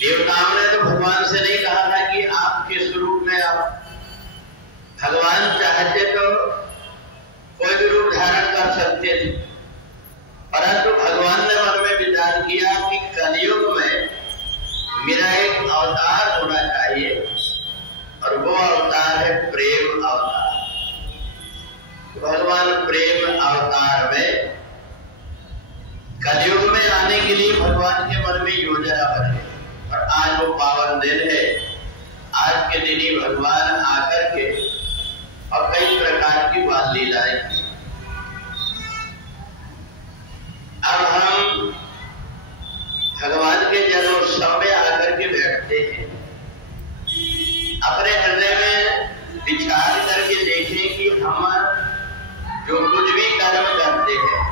देवताओं ने तो भगवान से नहीं कहा था कि आपके स्वरूप में आप, भगवान चाहते तो कोई भी रूप धारण कर सकते थे, परंतु भगवान ने मन में विचार किया कि कलयुग में मेरा एक अवतार होना चाहिए और वो अवतार है प्रेम अवतार। भगवान प्रेम अवतार में कलयुग में आने के लिए भगवान के मन में योजना बने और आज वो पावन दिन है। आज के दिन ही भगवान आकर के और कई प्रकार की बाल लीलाएं की। अब हम भगवान के जन्मोत्सव में आकर के बैठते हैं, अपने हृदय में विचार करके देखें कि हम जो कुछ भी कर्म करते हैं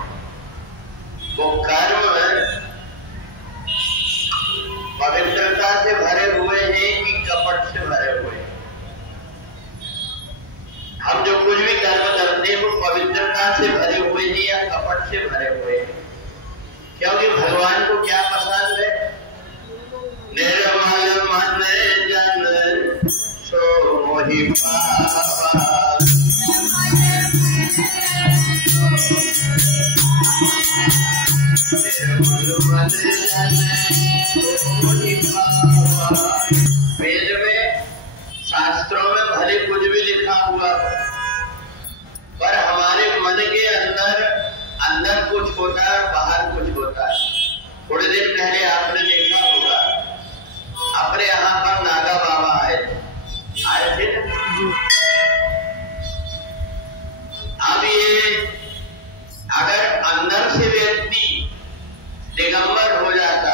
वो कर्म पवित्रता से भरे हुए हैं कि कपट से भरे हुए हैं। हम जो कुछ भी कर्म करते हैं वो पवित्रता से भरे हुए हैं या कपट से भरे हुए हैं। क्योंकि भगवान को क्या पसंद है? निर्मल मन जन सो मोहि पावा, वेद में शास्त्रों में भले कुछ भी लिखा हुआ पर हमारे मन के अंदर कुछ होता है और बाहर कुछ होता है। थोड़े दिन पहले आपने देखा होगा अपने यहाँ पर नागा बाबा आए थे अब ये अगर अंदर से व्यक्ति दिगंबर हो जाता,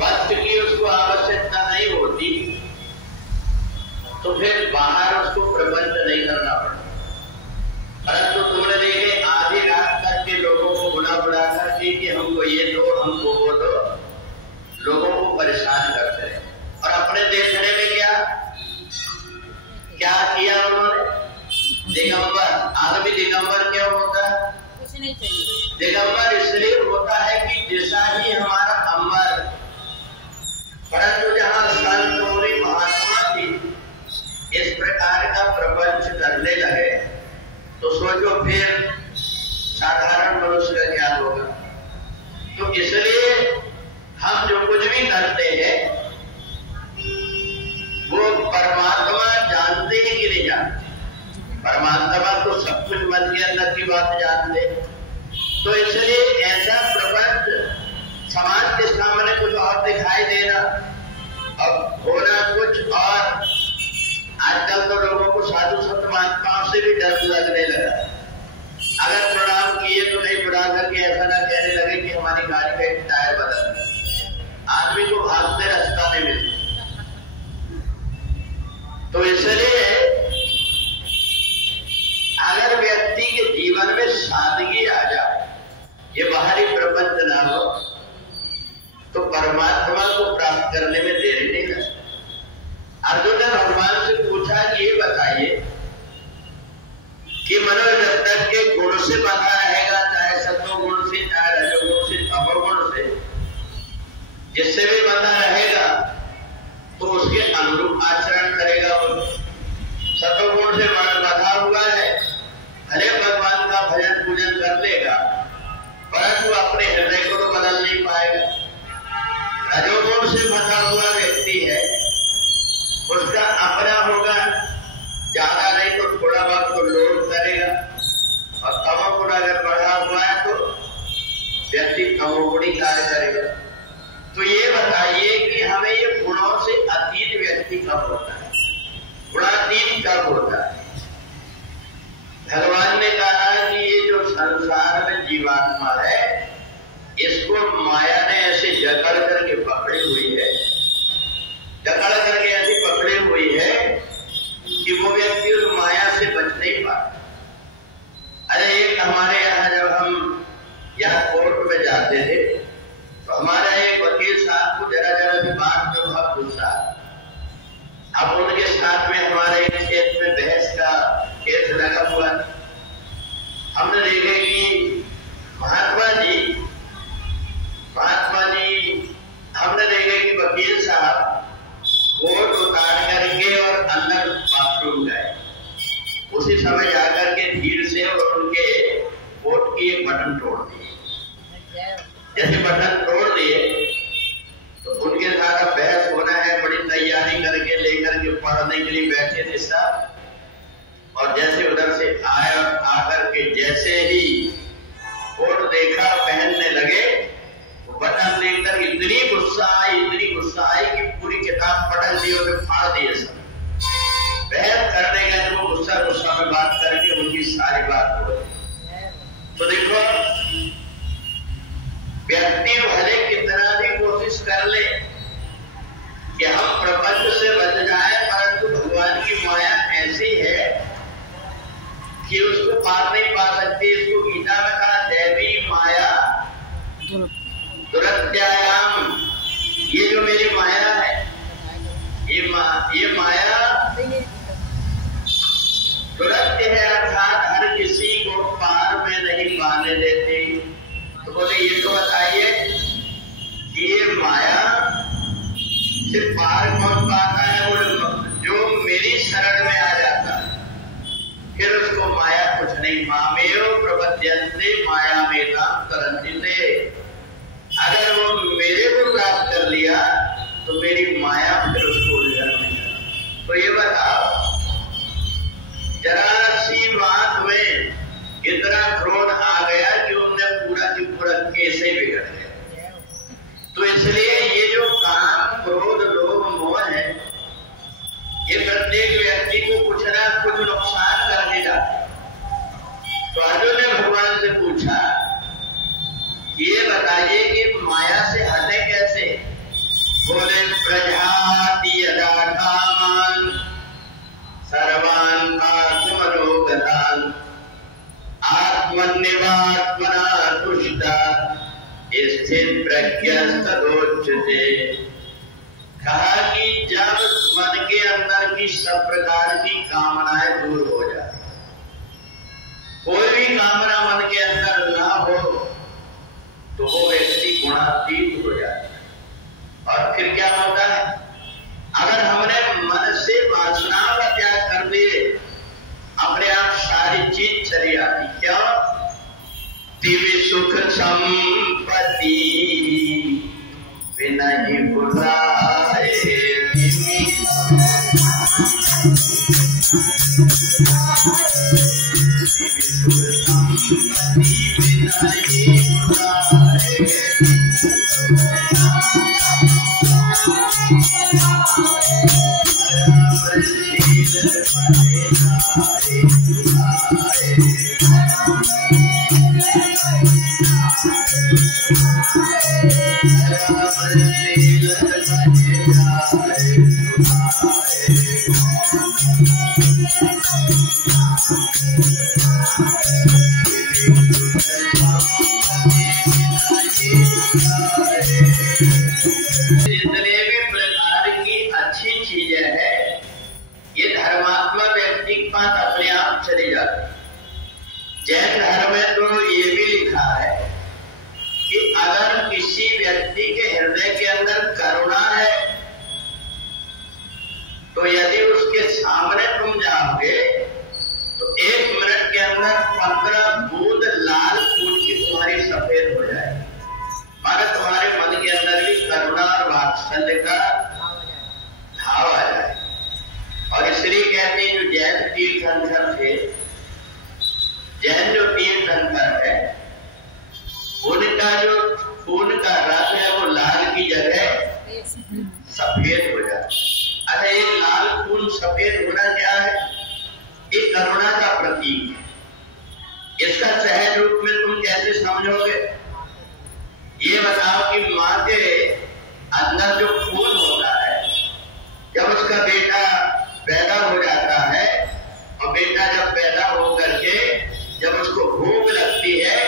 वस्त्र की उसको आवश्यकता नहीं होती, तो फिर बाहर उसको प्रबंध नहीं करना पड़ता। परंतु तुमने देखे आधी रात तक के लोगों को बुला करके कि हमको ये दो हमको वो दो, लोगों को परेशान करते रहे। और अपने देखने में क्या किया उन्होंने? दिगंबर। आदमी दिगंबर क्यों होता है? कुछ नहीं चाहिए। दिगंबर इसलिए होता है कि दिशा ही हमारा अंबर, परंतु जहाँ संत और महात्मा भी इस प्रकार का प्रपंच करने लगे तो सोचो फिर साधारण मनुष्य का क्या होगा। तो इसलिए हम जो कुछ भी करते हैं वो परमात्मा जानते हैं कि नहीं जानते? परमात्मा तो सब कुछ मन के अंदर की बात जानते। तो इसलिए ऐसा प्रपंच समाज के सामने कुछ और दिखाई देना और होना कुछ और। आजकल तो लोगों को साधु संत महात्माओं से भी डर लगने लगा। अगर प्रणाम किए तो नहीं प्रणाम करके ऐसा ना कहने लगे कि हमारी गाड़ी का एक टायर बदल, आदमी को भागते रास्ता नहीं मिलता। तो इसलिए अगर व्यक्ति के जीवन में सादगी आ जाए, ये बाहरी प्रपंच ना हो, तो परमात्मा को प्राप्त करने में देरी नहीं लगती। अर्जुन ने भगवान से पूछा कि ये बताइए कि मनुष्य जब तक के गुण से बंधा रहेगा, चाहे सत्वगुण से, चाहे रजोगुण से, तमोगुण से, जिससे भी बंधा रहेगा तो उसके अनुरूप आचरण करेगा। सत्वगुण से बंधा हुआ है, भले भगवान का भजन पूजन कर लेगा, परंतु अपने हृदय को तो बदल नहीं पाएगा। रजोगुण से बंधा हुआ व्यक्ति है, उसका अपना होगा, ज्यादा नहीं तो थोड़ा बहुत तो लोभ करेगा, और तमोगुण अगर बढ़ा हुआ है तो व्यक्ति तमोगुणी कार्य करेगा। तो ये बताइए कि हमें ये गुणों से अतीत व्यक्ति कब होता है? गुणातीत कब होता है? भगवान ने कहा कि ये जो संसार में जीवात्मा है, इसको माया ने ऐसे जकड़ करके पकड़ी हुई है, जकड़ करके ऐसी पकड़ी हुई है कि वो व्यक्ति उस माया से बच नहीं पाता। अरे एक हमारे यहाँ जब हम यहाँ कोर्ट में जाते थे तो हमारा एक वकील साहब को जरा सी बात जो बहुत गुस्सा। अब उनके साथ में हमारे एक खेत में बहस का केस लगा हुआ। हमने देखे कि महात्मा जी जैसे बटन तोड़ दिए तो उनके साथ अब बहस होना है, बड़ी तैयारी करके लेकर के पढ़ने के लिए बैठे थे सब। और जैसे उधर से आए और आकर के जैसे ही कोट देखा पहनने लगे, वो बटन देखकर इतनी गुस्सा आई कि पूरी किताब पटक दी और फाड़ दिए सब। बहस करने गए तो वो गुस्सा में बात करके उनकी सारी बात हो गई। तो देखो व्यक्ति भले कितना भी कोशिश कर ले कि हम प्रपंच से बच जाए, परंतु भगवान की माया ऐसी है कि उसको पार नहीं पा सकती। इसको गीता में कहा दैवी माया दुरत्यायाम। ये जो मेरी माया है, ये माया दुरत्य है, अर्थात हर किसी को पार में नहीं पाने देती। तो बोले ये तो बताइए कि ये माया सिर्फ पार कौन पाता है? बोले जो मेरी शरण में आ जाता है, फिर उसको माया कुछ नहीं। मामेव प्रपद्यन्ते मायामेतां तरन्ति। अगर वो मेरे को प्राप्त कर लिया तो मेरी माया फिर उसको उलझन में जाए। तो ये बताओ, जरा सी बात में इतना क्रोध आ गया कि उनने पूरा की पूरा केस ही बिगड़ गया। तो इसलिए ये जो काम, क्रोध, लोभ, मोह है, ये प्रत्येक व्यक्ति को कुछ ना कुछ नुकसान करने जाते। तो अर्जुन ने भगवान से पूछा, ये बताइए कि माया से हटे कैसे? बोले प्रजाति यदा कामान सर्वान् आत्मनोगतान् आत्मन्यवात्मना तुष्टा स्थित प्रज्ञस्तदोच्यते। कहा कि जब मन के अंदर की सब प्रकार की कामनाएं दूर हो जाए, कोई भी कामना मन के अंदर ना हो, तो वो व्यक्ति गुणातीत हो जाता है। और फिर क्या होता है? अगर हमने मन से वासनाओं का त्याग कर दिए, अपने आप सारी चीज चली आती। क्या? दिव्य सुख संपत्ति बिना ही बुलाए, जितने भी प्रकार की अच्छी चीजें हैं, ये धर्मात्मा व्यक्ति के पास अपने आप चली जाती। जैन धर्म में तो ये भी लिखा है कि अगर किसी व्यक्ति के हृदय के अंदर करुणा है, तो यदि उसके सामने तुम जाओगे तो 1 मिनट के अंदर 15 बूंद लाल खून की तुम्हारी सफेद हो जाएगी। माना तुम्हारे मन के अंदर भी करुणा और वात्सल्य का भाव आ जाए। और इसलिए कहते हैं जो जैन तीर्थंकर थे, जैन जो तीर्थंकर है, उनका जो खून का रंग है वो लाल की जगह सफेद हो जाता है। अच्छा, ये लाल खून सफेद होना क्या है? ये करुणा का प्रतीक है। इसका सहज रूप में तुम कैसे समझोगे? ये बताओ कि माँ के अंदर जो खून होता है, जब उसका बेटा पैदा हो जाता है, और बेटा जब पैदा हो करके जब उसको भूख लगती है,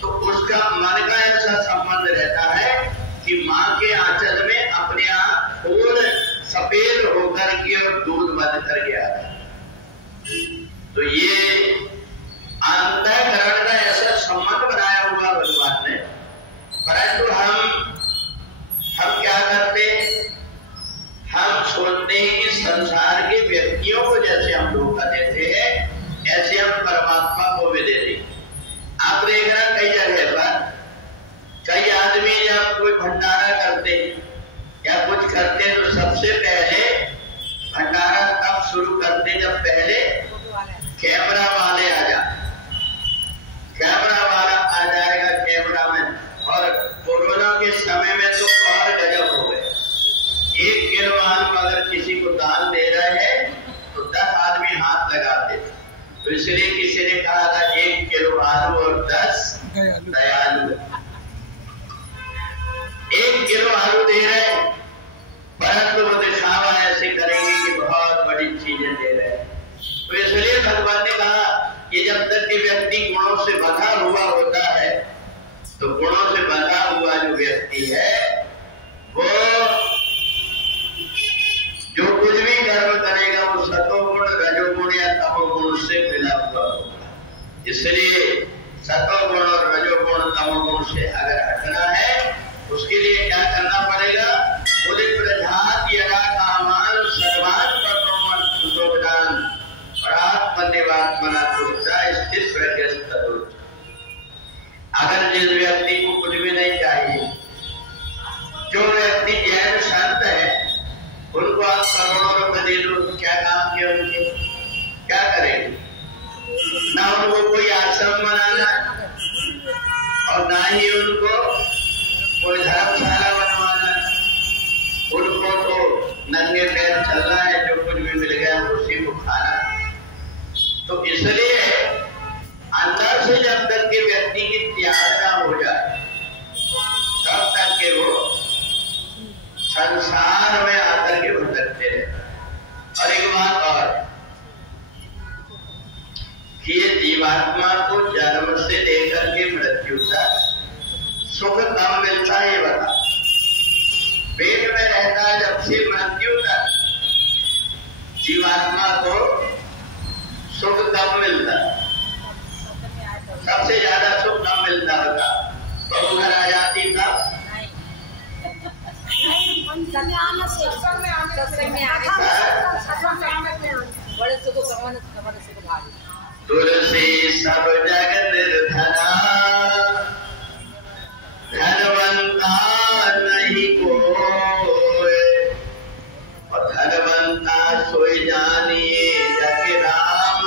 तो उसका मन का ऐसा संबंध रहता है कि माँ के आंचल में अपने आप खून सफेद होकर के और दूध बन कर गया है। तो ये अंतःकरण का ऐसा संबंध बनाया हुआ भगवान ने। परंतु हम क्या करते हैं? हम सोचते हैं कि संसार के व्यक्तियों को जैसे हम धोखा देते हैं, ऐसे हम परमात्मा को भी दे देंगे। आप देखना कई जगह पर, कई व्यक्ति है वो जो कुछ भी कर्म करेगा वो सतोगुण, रजोगुण या तमोगुण से मिला हुआ होगा। इसलिए सतोगुण और रजोगुण तमोगुण से अगर हटना है उसके लिए क्या करना पड़ेगा? बोले प्रजात यदा कामान सर्वान कर्मों सुतोदान और आत्मनिवात्मना तुष्टा स्थित प्रज्ञस्त। अगर जिस व्यक्ति को कुछ भी नहीं चाहिए, जो व्यक्ति जैन संत है उनको आप करोड़ों रुपए दे दो, क्या काम किया उनके? क्या करेंगे? ना उनको कोई आश्रम बनाना और ना ही उनको कोई धर्मशाला बनवाना, उनको तो नंगे पैर चलना है, जो कुछ भी मिल गया उसी को खाना। तो इसलिए अंदर से जब तक के व्यक्ति की त्याग ना हो जाए तब तक के वो संसार में आकर के भटकते रहे। और एक बात और कि ये जीवात्मा को जन्म से लेकर के मृत्यु तक सुख कब मिलता है? ये बता। पेट में रहता है जब से मृत्यु तक जीवात्मा को सुख कब मिलता है? सबसे ज्यादा सुख कब मिलता होगा? बहू घर आ जाती तब? तुलसी सब जग निर्धना धनवंता नहीं कोई और धनवंता सोई जानिए जग राम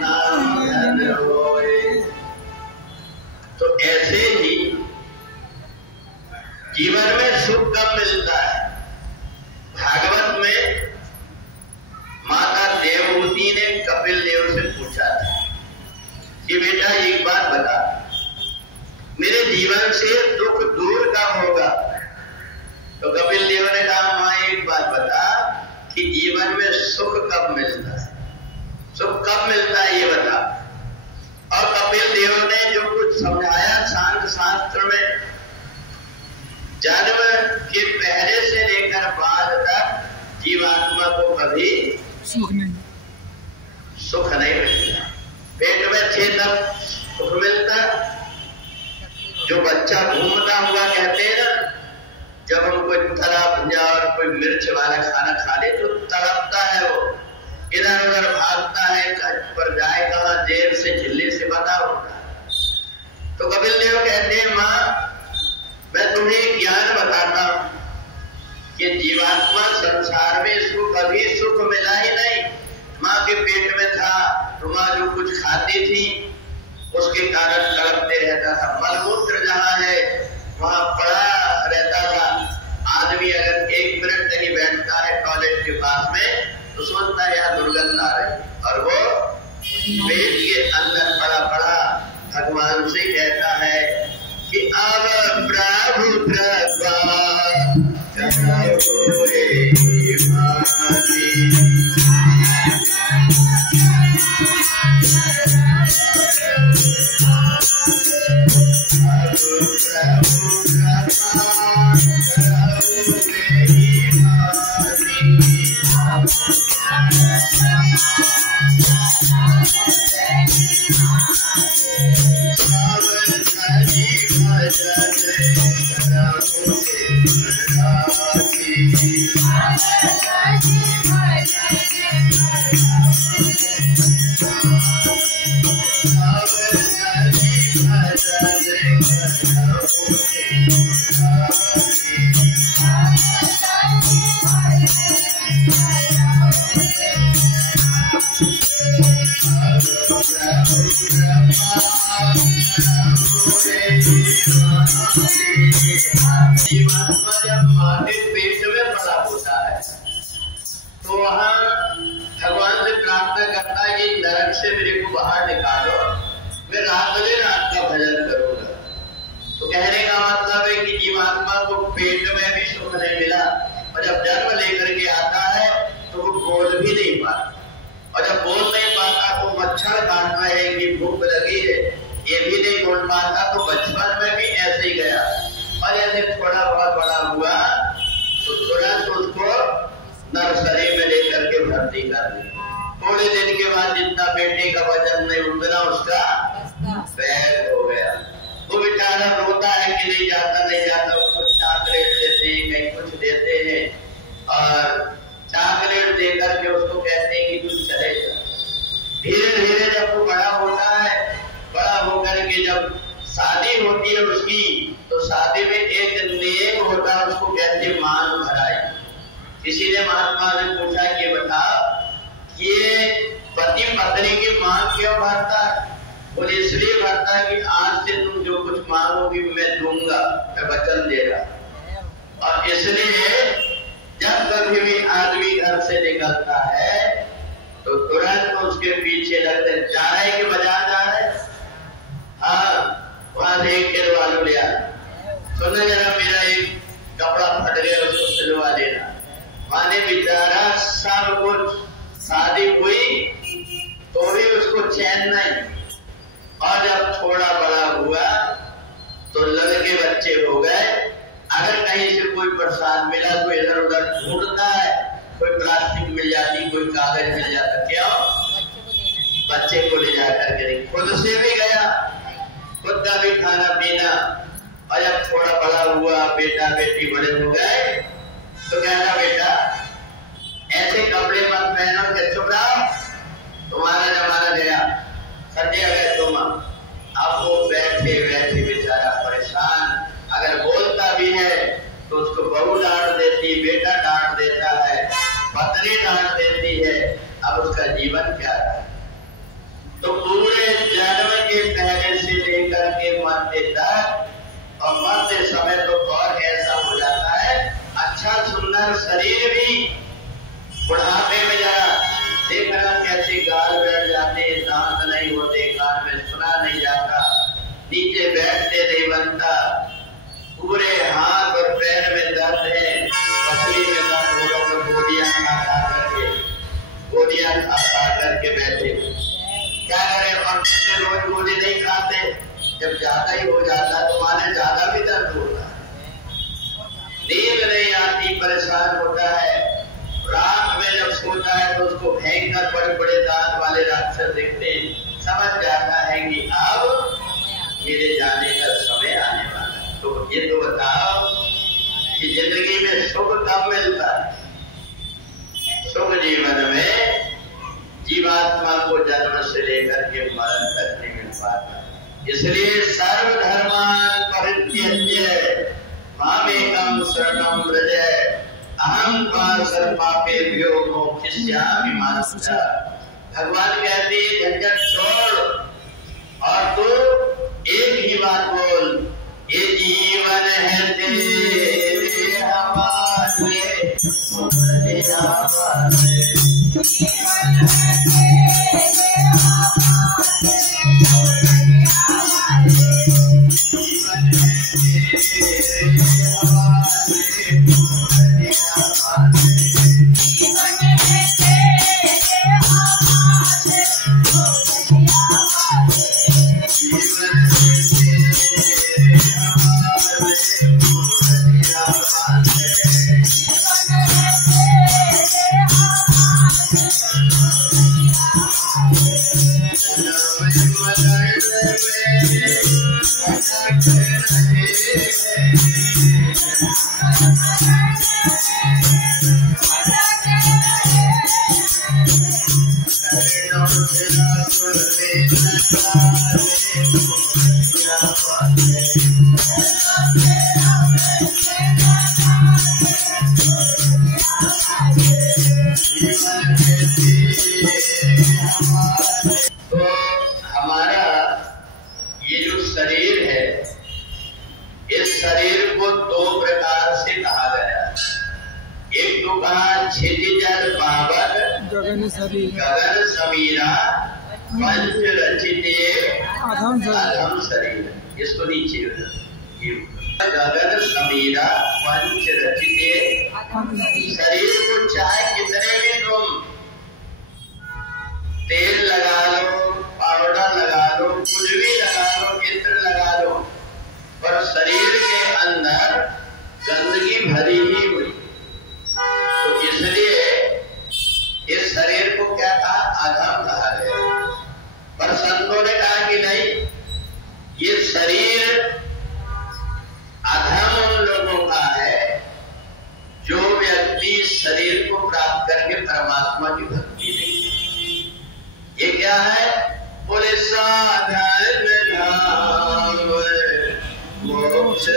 नाम धन होए। तो ऐसे ही जीवन में सुख कब मिलता है? भागवत में माता देवहूति ने कपिल देव से पूछा था कि बेटा एक बात बता, मेरे जीवन से दुख दूर कब होगा? तो कपिल देव ने कहा मां एक बात बता कि जीवन में सुख कब मिलता है? सुख कब मिलता है ये बता। और कपिल देव ने जो कुछ समझाया सांख्य शास्त्र में, जन्म के पहले से लेकर बाद तक जीवात्मा को कभी सुख नहीं मिलता। पेट में थे तब सुख मिलता। जो बच्चा घूमता हुआ कहते हैं ना, जब हम कोई तला भुजा और कोई मिर्च वाला खाना खा ले तो तड़पता है, वो इधर उधर भागता है, पर जाए कहाँ, जेल से झिल्ली से बता होता है। तो कपिल देव कहते हैं माँ मैं तुम्हें ज्ञान बताता हूं कि जीवात्मा संसार में इसको कभी सुख मिला ही नहीं। माँ के पेट में था तो माँ जो कुछ खाती थी उसके कारण तड़पते रहता था। मलमूत्र जहाँ है वहां पड़ा रहता था। आदमी अगर एक मिनट नहीं बैठता है टॉयलेट के पास में तो सोचता है यहाँ दुर्गंध आ रही, और वो पेट के अंदर पड़ा पड़ा भगवान से कहता है कि अब प्रभु कृपा करो रे भाती। जीवात्मा जब माँ के पेट में पड़ा होता है तो वहाँ भगवान से प्रार्थना करता है कि नरक से मेरे को बाहर निकालो, मैं रात दिन आपका भजन करूंगा। तो कहने का मतलब है कि जीवात्मा को पेट में भी सुख नहीं मिला, और जब जन्म लेकर के आता है तो वो बोल भी नहीं पाता, और जब बोल नहीं पाता तो मच्छर काट रहे हैं कि भूख लगी है ये भी नहीं बोल पाता। तो बचपन में भी ऐसे ही गया, और जैसे थोड़ा बहुत बड़ा हुआ तो तुरंत उसको नर्सरी में लेकर के भर्ती कर दी। थोड़े दिन के बाद जितना बेटे का वजन नहीं उतना उसका बैग हो गया। वो बेचारा रोता है कि नहीं जाता, उसको चॉकलेट देते हैं, कहीं कुछ देते हैं और चॉकलेट देकर के उसको कहते हैं कि तू चले जा। धीरे धीरे जब वो बड़ा होता है, बड़ा होकर के जब शादी होती है उसकी, तो शादी में एक नियम होता है, उसको कहते मांग भराई। किसी ने महात्मा से पूछा कि बता ये पति पत्नी की मांग क्यों भरता है? बोले इसलिए भरता है कि आज से तुम जो कुछ मांगोगी मैं दूंगा, मैं वचन दे रहा। और इसलिए जब कभी भी आदमी घर से निकलता है तो तुरंत उसके पीछे लगते जा रहे कि बाजार जा रहे, हाँ वहां से 1 किलो आलू ले आना, सुनो जरा मेरा एक कपड़ा फट गया उसको सिलवा देना। माने बेचारा सब कुछ, शादी हुई तो भी उसको चैन नहीं। और जब थोड़ा बड़ा हुआ तो लड़के बच्चे हो गए, अगर कहीं से कोई प्रसाद मिला तो इधर उधर ढूंढता है, कोई प्लास्टिक मिल जाती, कोई कागज मिल जाता, क्यों? बच्चे को ले जाकर के खुद से भी गया, खुद का भी खाना पीना। और जब थोड़ा बड़ा हुआ, बेटा बेटी बड़े हो गए तो कहना बेटा ऐसे कपड़े मत पहनो कि चुप रहो, तुम्हारा जमाना गया, सटे गए तुम। अब वो बैठे बैठे बेचारा परेशान, अगर बोलता भी है तो उसको बहू डांट देती, बेटा डांट देता है, पत्नी डांट देती है। अब उसका जीवन क्या है? तो पूरे जन्म के पहले से लेकर के मरते तक, और मरते समय तो और ऐसा हो जाता है, अच्छा सुंदर शरीर भी बुढ़ापे में जरा देखना कैसे गाल बैठ जाते, दांत नहीं होते, कान में सुना नहीं जाता, नीचे बैठते नहीं बनता, पूरे हाथ और पैर में दर्द है, पसली में दर्द हो रहा तो गोलियां खा करके बैठे। क्या करें? और रोज गोली नहीं खाते, जब ज्यादा ही हो जाता तो माने ज्यादा भी दर्द होता है, नींद नहीं आती, परेशान होता है। रात में जब सोता है तो उसको भयंकर बड़े बड़े दांत वाले राक्षस दिखते हैं, समझ जाता है कि अब मेरे जाने का समय आने वाला है। तो ये तो बताओ कि जिंदगी में सुख कब मिलता है? सुख जीवन में जीवात्मा को जन्म से लेकर के मरण तक नहीं मिल पाता। इसलिए सर्वधर्मान परित्यज्य मामेकं शरणं व्रज अहं त्वा सर्वपापेभ्यो मोक्षयिष्यामि मा शुचः। भगवान कहते हैं झंझट छोड़ और तू एक ही बात बोल, ये जीवन है तेरे हवाले, तेरे हवाले, जीवन है तेरे हवाले, तेरे हवाले, जीवन है तेरे हवाले, तेरे हवाले, जीवन है तेरे हवाले, तेरे हवाले, जीवन गगन समीरा पंच रचिते अधम शरीर, इसको नीचे गगन समीरा पंच रचिते शरीर को चाहे कितने भी तुम तेल लगा लो, पाउडर लगा लो, कुछ भी लगा लो, इत्र लगा लो, पर शरीर के अंदर भरी ही हुई। तो इसलिए इस शरीर को क्या कहा? अधम कहा गया। पर संतों ने कहा कि नहीं, ये शरीर अधम उन लोगों का है जो व्यक्ति शरीर को प्राप्त करके परमात्मा की भक्ति नहीं। ये क्या है? बोले साधन धाम मोक्ष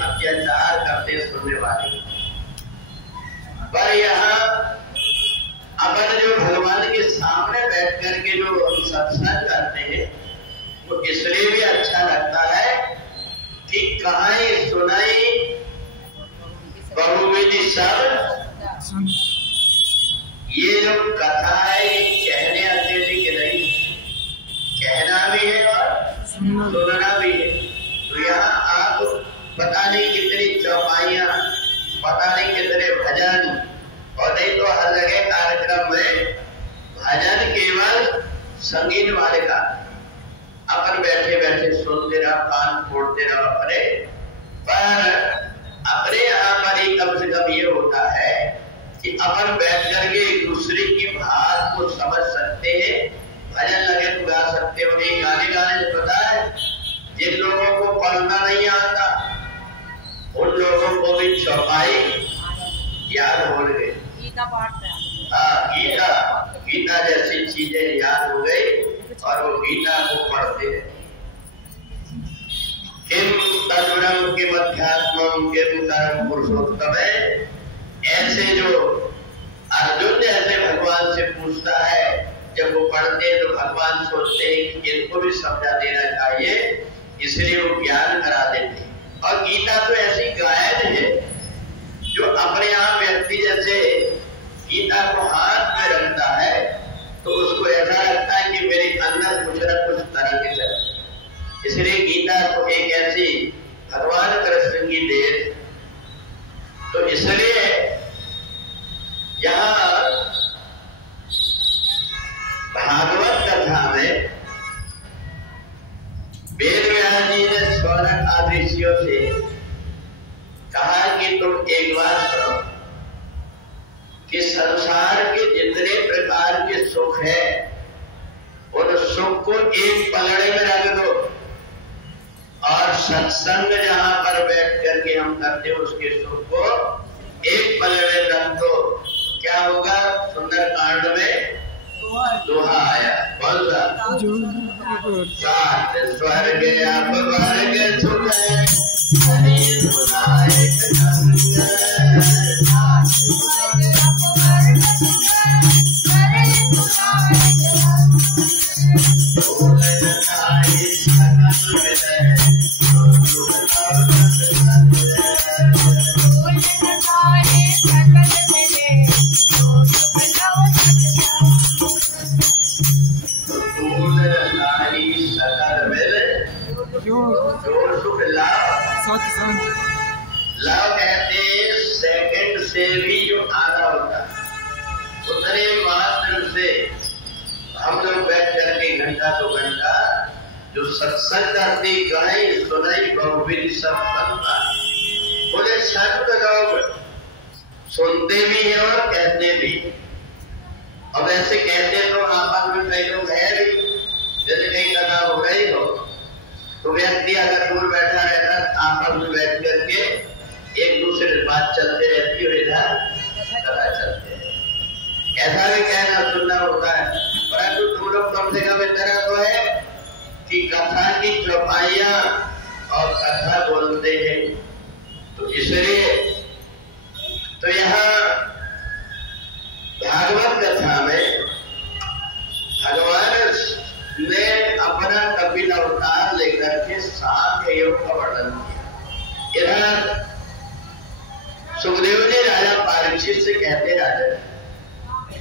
अत्याचार करते सुनने वाले। पर यहाँ अपन जो भगवान के सामने बैठ करके जो सत्संग करते हैं वो इसलिए भी अच्छा लगता है कि कहानी सुनाई बहुविधि सब। ये जो कथा है ये कहने आते थे कि नहीं, कहना भी है और सुनना भी है। तो यहाँ आप पता नहीं कितनी चौपाइयां, पता नहीं कितने भजन, और नहीं तो हर जगह कार्यक्रम में भजन केवल संगीत वाले का। अपन बैठे बैठे सुनते रहो, कान फोड़ते रहो अपने। पर अपने यहाँ पर ही कम से कम ये होता है कि अपन बैठ करके एक दूसरे की बात को समझ सकते हैं। भजन लगे तो गा सकते हो, नहीं गाने गाने से पता है। जिन लोगों को पढ़ना नहीं आता उन लोगों को भी चौपाई याद हो गई। गीता जैसी चीजें याद हो गई और वो गीता को पढ़ते हैं। किम तद्ब्रह्म किम अध्यात्मम किम कर्म पुरुषोत्तम। ऐसे जो अर्जुन जैसे भगवान से पूछता है, जब वो पढ़ते हैं तो भगवान सोचते हैं कि इनको भी समझा देना चाहिए, इसलिए वो ज्ञान करा देते। और गीता तो ऐसी गायन है जो अपने आप व्यक्ति जैसे गीता को हाथ में रखता है तो उसको ऐसा लगता है कि मेरे अंदर कुछ न कुछ तरंग चले। इसलिए गीता को एक ऐसी भगवान कृष्ण की देन। तो इसलिए यहाँ भागवत कथा में वेद व्यास जी ने सौनक आदि ऋषियों से कहा कि तुम एक बार सुनो कि संसार के जितने प्रकार के सुख है उन सुख को एक पलड़े में रख दो, और सत्संग जहां पर बैठ करके हम करते हैं उसके सुख को एक पलड़े में रख दो। क्या होगा? सुंदर कांड में दोहा आया, कौन सा? सात स्वर्ग अपवर्ग सुख लाभ कहते सेकंड से भी जो आधा होता है उतने मात्र से हम लोग बैठ करके घंटा 2 घंटा जो सत्संग करती गई सुनाई बहुविध सब बनता। बोले संत लोग सुनते भी हैं और कहते भी। अब ऐसे कहते तो आपस में कई लोग है भी, जैसे कहीं कथा हो रही हो तो व्यक्ति अगर दूर बैठा रहता आपस में बैठ करके एक दूसरे से बात चलते रहती है, इधर कथा चलते हैं। ऐसा भी कहना सुनना होता है, परंतु तुम लोग कम से कम इतना तो है कि कथा की चौपाइयां और कथा बोलते हैं। तो इसलिए तो यहाँ भागवत कथा में भगवान ने अपना कपिल अवतार लेकर के सांख्य योग का वर्णन किया। इधर सुखदेव जी राजा परीक्षित से कहते राजा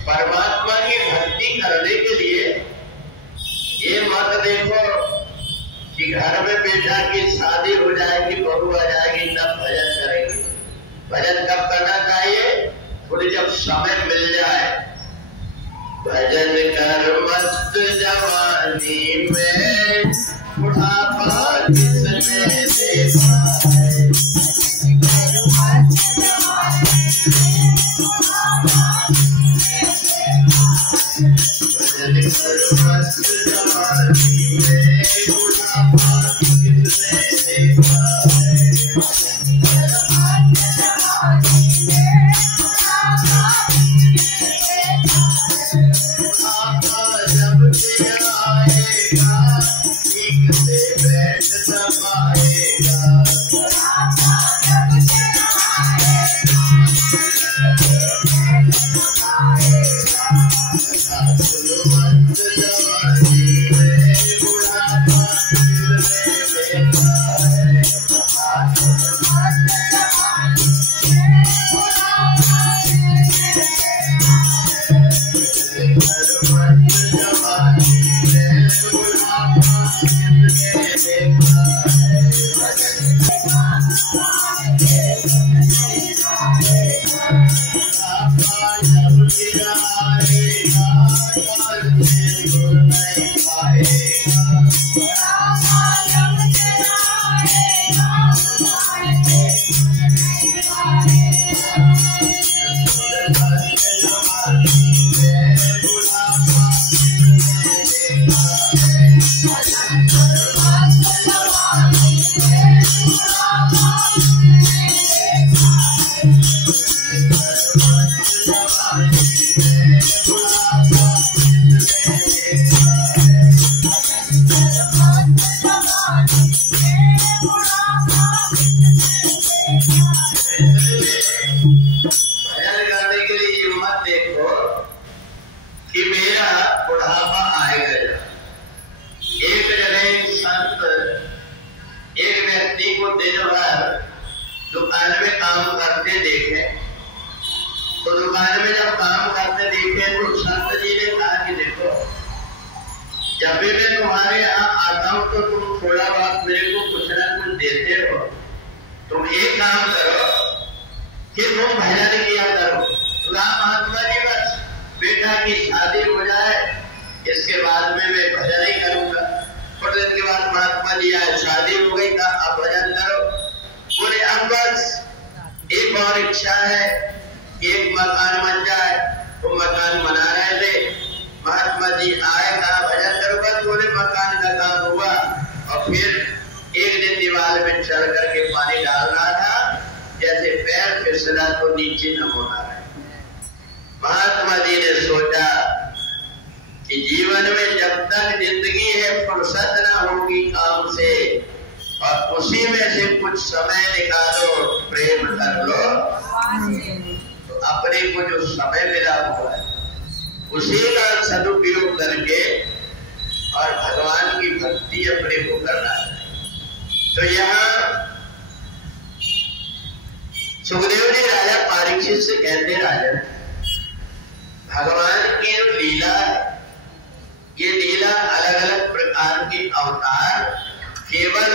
परमात्मा की भक्ति करने के लिए ये मत देखो कि घर में बेटा की शादी हो जाएगी, बहू आ जाएगी तब भजन करेंगे। भजन कब करना चाहिए? थोड़ी जब समय मिल जाए। भजन कर मस्त जवानी में बुढ़ापा किसने देखा है। भजन कर मस्त जवानी में बुढ़ापा किसने देखा है। केवल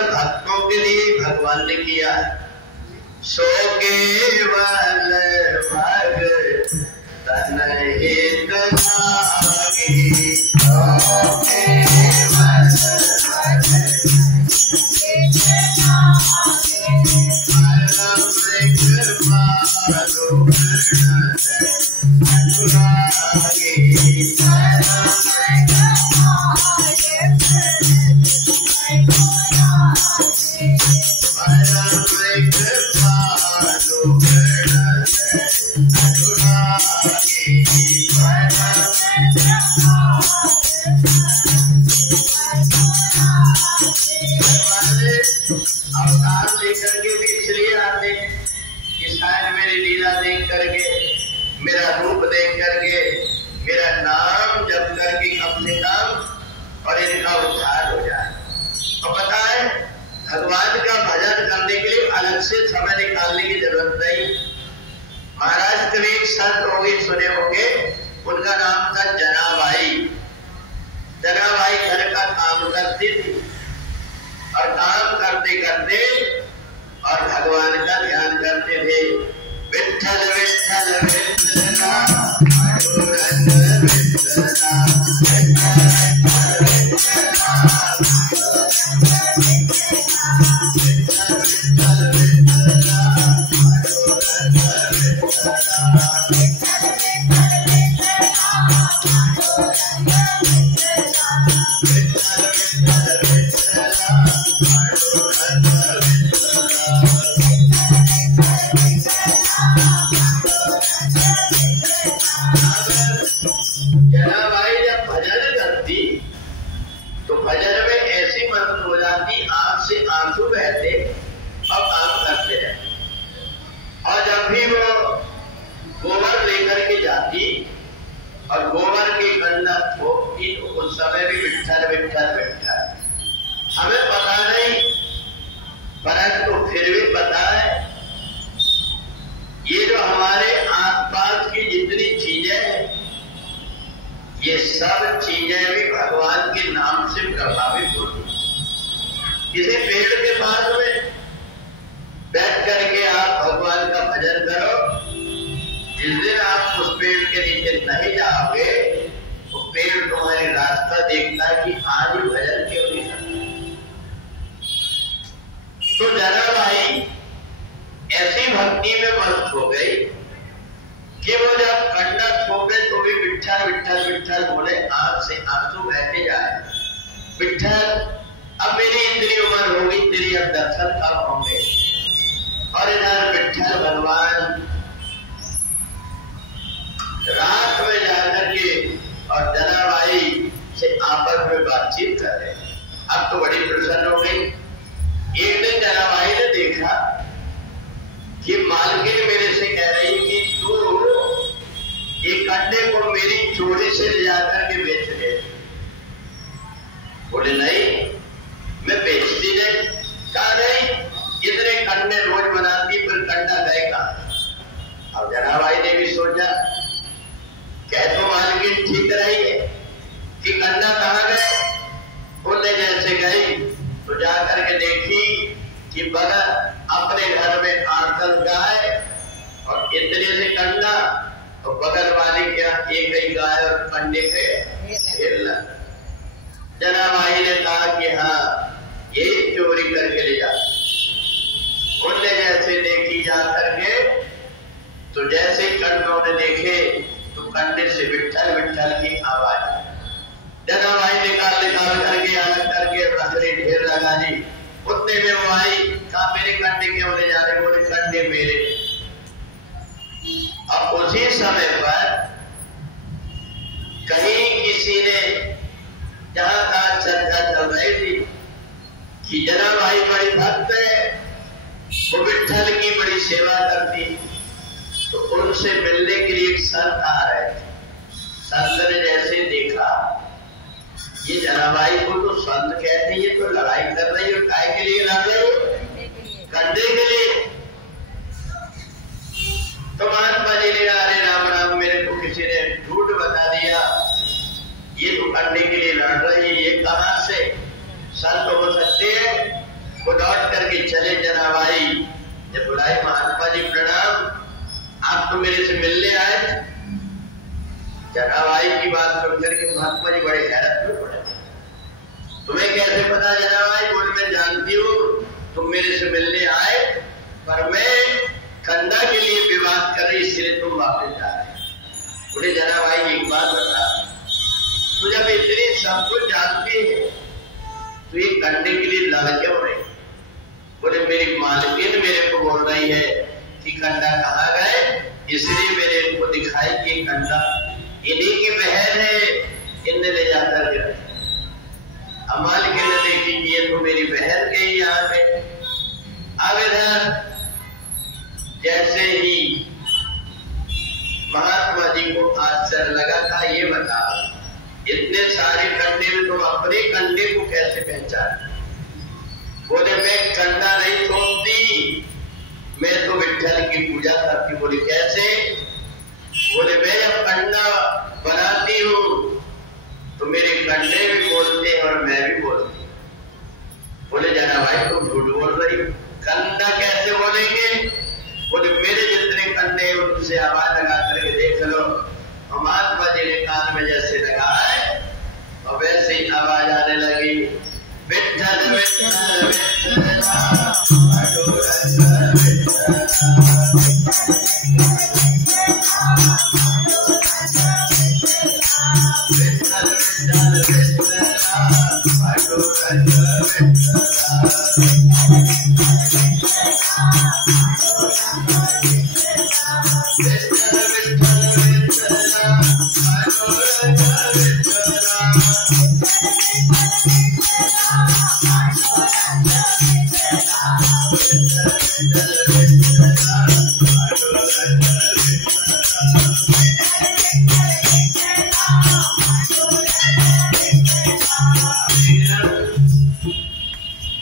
अवतार लेकर के भी इसलिए आते कि शायद मेरी लीला देख करके, मेरा रूप देख करके, मेरा नाम जप करके कम से कम और इनका उद्धार हो जाए। तो पता है भगवान का भजन करने के लिए अलग से समय निकालने की जरूरत नहीं। महाराष्ट्र में एक संत होंगे, सुने होंगे, उनका नाम था जनाबाई। जनाबाई घर का काम करती थी और काम करते करते और भगवान का ध्यान करते थे। विठ्ठल विठ्ठल विठ्ठला पांडुरंग विठ्ठला, जनाबाई जब भजन करती तो भजन में ऐसी मस्त हो जाती, आंख से आंसू बहते और काम करते रहते। और जब भी वो गोबर लेकर के जाती और गोबर की गंदा ठोकती तो उस समय भी विठ्ठल विठ्ठल विठ्ठल। हमें पता नहीं, परंतु फिर भी पता है ये जो हमारे आसपास की जितनी चीजें हैं, ये सब चीजें भी भगवान के नाम से प्रभावित होती। किसी पेड़ के पास में बैठ करके आप भगवान का भजन करो, जिस दिन आप उस पेड़ के नीचे नहीं जाओगे तो पेड़ तुम्हारी रास्ता देखता है कि आज भजन क्यों नहीं करता। तो जनाबाई ऐसी भक्ति में मस्त हो गई कि वो जब कंडा ठोके तो भी विठ्ठल विठ्ठल विठ्ठल बोले, आंख से आंसू बहते जाए। विठ्ठल अब मेरी इतनी उम्र होगी, तेरी अब दर्शन कब होंगे। और इधर विठ्ठल भगवान रात में जाकर के और जनाबाई से आपस में बातचीत कर रहे। अब तो बड़ी प्रसन्न हो गई। एक दिन जनाबाई ने देखा कि मालकिन मेरे से कह रही कि तू ये कंडे को मेरी चोरी से ले जाकर के बेच दे। बोले नहीं, मैं बेचती नहीं। कहा नहीं, इतने कंडे रोज बनाती, पर कंडा गए कहां। अब जनाबाई ने भी सोचा, कह तो मालकिन ठीक रही है कि कंडा कहां गए। बोले जैसे गई तो जाकर के देखी कि बगल अपने घर में 8-10 गाय और इतने से कंडा, और बगल वाले क्या एक ही गाय और कंडे के ढेर। जनाबाई ने कहा कि हाँ ये चोरी करके ले जा। उनने जैसे देखी जा करके तो जैसे कंडों ने देखे तो कंडे से विठ्ठल विठ्ठल की आवाज। जनाबाई निकाल करके अलग करके रखने ढेर लगा दी। उतने में वो आई, कहा मेरे कंडे क्यों ले जा रहे। बोले कंडे मेरे। अब उसी समय पर कहीं किसी ने, जहां तक चर्चा चल रही थी कि जनाबाई बड़ी भक्त है, वो विठ्ठल की बड़ी सेवा करती, तो उनसे मिलने के लिए एक संत आ रहे थे। संत ने जैसे देखा ये जनाबाई को तो संत कहते हैं, ये तो लड़ाई कर रही है। काय के लिए लड़ रही है? कंडे के लिए। तो महात्मा जी ने कहा, अरे राम राम, मेरे को किसी ने झूठ बता दिया, ये तो कंडे के लिए लड़ रही है। ये कहां से संत हो सकते हैं। वो लौट करके चले। जनाबाई जब बुलाई, महात्मा जी प्रणाम, आप तो मेरे से मिलने आए। जनाबाई की बात सुन करके महात्मा जी बड़े हैरत में पड़े। तो तुम्हें कैसे पता जना भाई? बोले मैं जानती हूँ तुम मेरे से मिलने आए, पर मैं कंधा के लिए विवाद कर रही, इसलिए तुम वापस जा रहे। बोले जना भाई एक बात बता, तू जब इतनी सब कुछ जानती है तो ये करने के लिए लड़ क्यों रही? बोले मेरी मालकिन मेरे को बोल रही है कि कंधा कहाँ गए, इसलिए मेरे को दिखाई कि कंधा इन्हीं की बहन है, इनने ले जाकर के रखा। अब मालकिन ने देखी कि ये तो मेरी बहन के ही यहाँ पे। अब इधर जैसे ही महात्मा जी को आश्चर्य लगा था, ये बता इतने सारे कंडे में तुम अपने कंडे को कैसे पहचान? बोले मैं कंडा नहीं तोड़ती, मैं तो विठ्ठल की पूजा करती। बोले कैसे? बोले मैं जब कंडा बनाती हूँ तो मेरे कंडे भी बोलते हैं और मैं भी बोलती हूँ। बोले जना भाई तुम झूठ बोल रही, कंडा कैसे बोलेंगे? बोले मेरे जितने कंडे उनसे आवाज लगा करके देख लो। महात्मा जी ने कान में जैसे लगाए और वैसे ही आवाज आने लगी, विठ्ठल विठ्ठल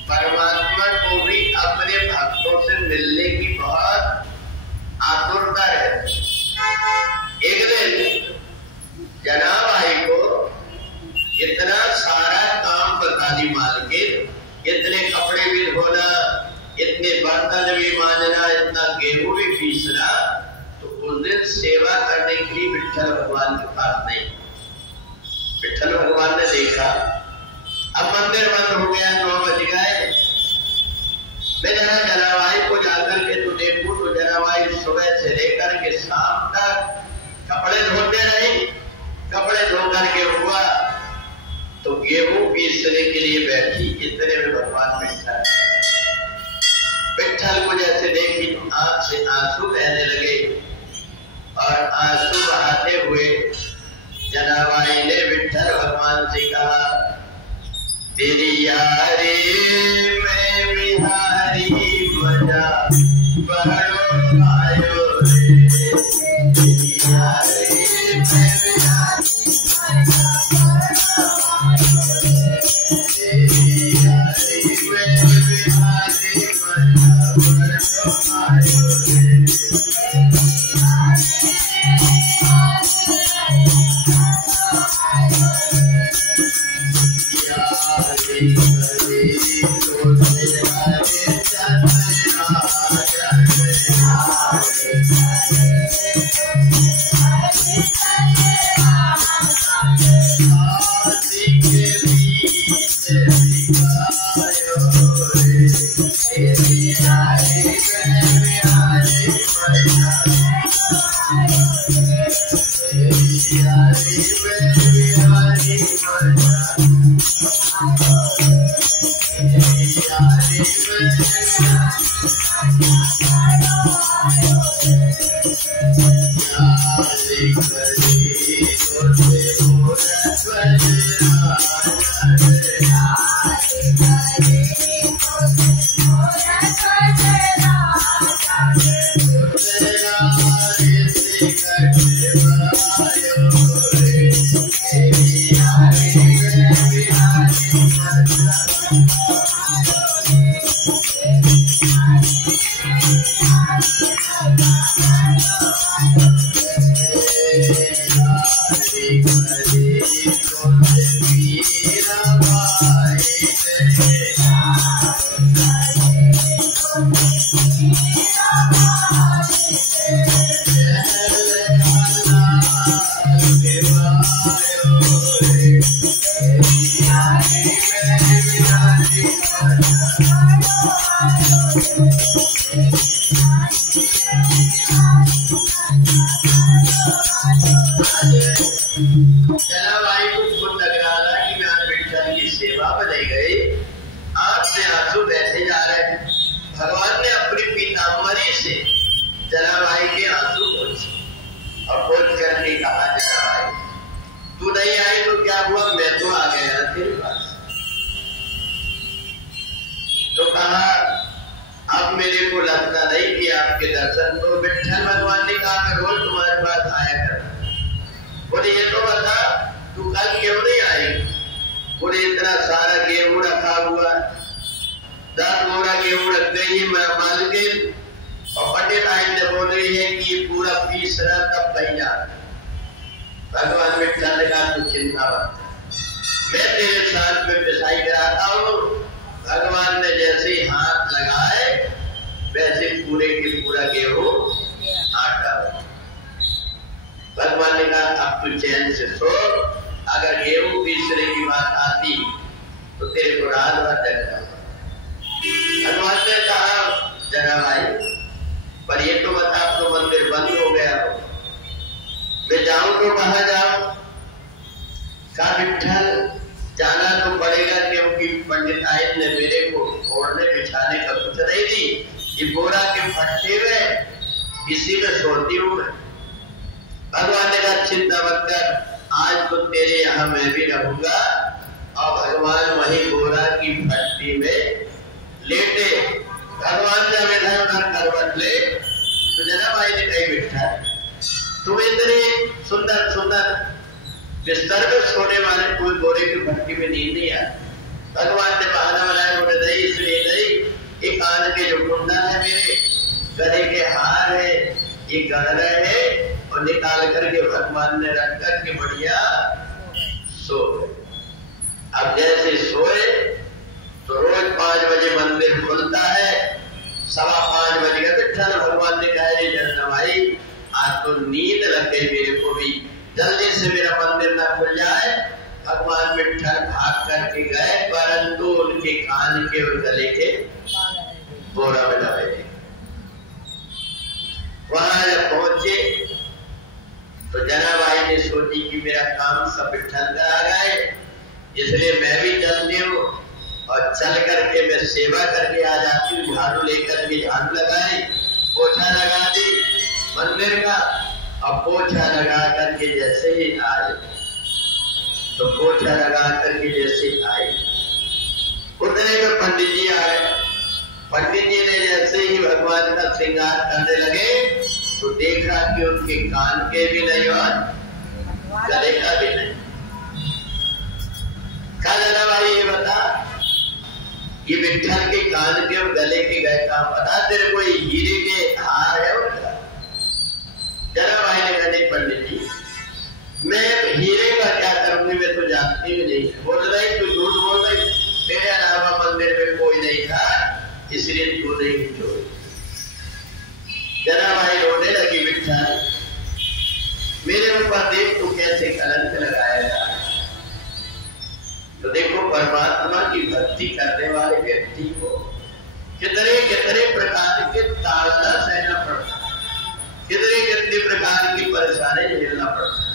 परमात्मा को भी अपने भक्तों से मिलने की बहुत आतुरता रहती। एक दिन जना भाई को इतना सारा काम बता दी मालकिन, इतने कपड़े भी धोना, इतने बर्तन भी मांजना, इतना गेहूं भी पीसना, तो उस दिन सेवा करने के लिए विठ्ठल भगवान के पास नहीं। विठ्ठल भगवान ने देखा अब मंदिर बंद हो गया, 9 बज गए, मैं जरा जनाभाई को जाकर के तो देखूं तो जनाभाई सुबह से लेकर के शाम तक कपड़े धोते रहे। कपड़े धो करके हुआ तो गेहूं पीसने के लिए बैठी, इतने में भगवान बैठा। विठ्ठल को जैसे देखी आंख से आंसू बहने लगे और आंसू बहाते हुए जनाबाई ने विठ्ठल भगवान से कहा, तेरी यारी में बिहारी मजा बड़ो आयो रे, तेरी यारी में बिहारी आंसू बहते जा रहे हैं। भगवान ने अपनी पीताम्बरी से जनाबाई के आंसू पोंछे और पोंछ करके कहा, जनाबाई तू नहीं आई तो क्या हुआ, मैं तो आ गया तेरे पास। तो कहा अब मेरे को लगता नहीं कि आपके दर्शन, तो विठ्ठल भगवान ने कहा मैं रोज तुम्हारे पास आया कर। बोले ये तो बता तू कल क्यों नहीं आई। बोले इतना सारा गेहूं रखा हुआ, 10 बोरा गेहूं रख गई मालकिन, और पंडित आई ने बोल रही है कि पूरा पीस रहा तब कहीं जा। भगवान विठ्ठल ने कहा तू चिंता मत, मैं तेरे साथ में पिसाई कराता हूँ। भगवान ने जैसे ही हाथ लगाए वैसे पूरे के पूरा गेहूं आटा। भगवान ने कहा अब तू चैन से सो, अगर गेहूं पीसने की बात आती तो तेरे को रात भर जगना। भगवान ने कहा जनाबाई पर ये तो बता अब तो मंदिर बंद हो गया हो, मैं जाऊं तो कहाँ जाऊं। कहा विठ्ठल जाना तो पड़ेगा क्योंकि पंडित आयन ने मेरे को ओढ़ने बिछाने का कुछ नहीं दी, ये बोरा के फट्टे में इसी में सोती हूँ मैं। भगवान ने कहा चिंता मत कर, आज तो तेरे यहाँ मैं भी रहूंगा। और भगवान वही बोरा की फट्टी में लेटे। भगवान जब इधर उधर करवट ले तो जनाबाई ने कही विठ्ठल तुम इतनी सुंदर सुंदर बिस्तर में सोने वाले कोई बोरे की भट्टी में नींद नहीं आती। भगवान ने बहाना बनाया, बोले नहीं इसलिए नहीं, ये कान के जो कुंडल है मेरे, गले के हार है, ये गहरे है, और निकाल करके भगवान ने रख करके बढ़िया सो। अब जैसे सोए तो रोज 5 बजे मंदिर खुलता है, 5:15 बज गए। विठ्ठल भगवान ने कहा जनाबाई आज तो नींद लग गई मेरे को भी, जल्दी से मेरा मंदिर ना खुल जाए। भगवान विठ्ठल भाग करके गए, परंतु उनके कान के और गले के बोरा में डाले थे। वहां जब पहुंचे तो जनाबाई ने सोची कि मेरा काम सब विठ्ठल करा गए, इसलिए मैं भी चलती हूँ और चल करके मैं सेवा करके आ जाती हूँ। झाड़ू लेकर के झाड़ू लगाई, पोछा लगा दी मंदिर का, और पोछा लगा करके जैसे ही आए तो पोछा लगा करके जैसे आए उतने में पंडित जी आए। पंडित जी ने जैसे ही भगवान का श्रृंगार करने लगे तो देखा कि उनके कान के भी नहीं और गले का भी नहीं। कहा जनाबाई ये बता ये विठ्ठल के कान के और गले के गए काम बता, तेरे को हीरे के हार है उनका। जनाबाई ने कहा नहीं पंडित जी मैं हीरे का क्या करूंगी, मैं तो जानती भी नहीं। बोल रही तू झूठ बोल रही, तेरे अलावा मंदिर में कोई नहीं था इसलिए तू नहीं छोड़ी। जनाबाई रोने लगी विठ्ठल मेरे ऊपर देख तू कैसे कलंक लगाएगा। तो देखो परमात्मा की भक्ति करने वाले व्यक्ति को कितने कितने प्रकार के ताड़ना सहना पड़ता है, कितने कितने प्रकार की परेशानी झेलना पड़ता है।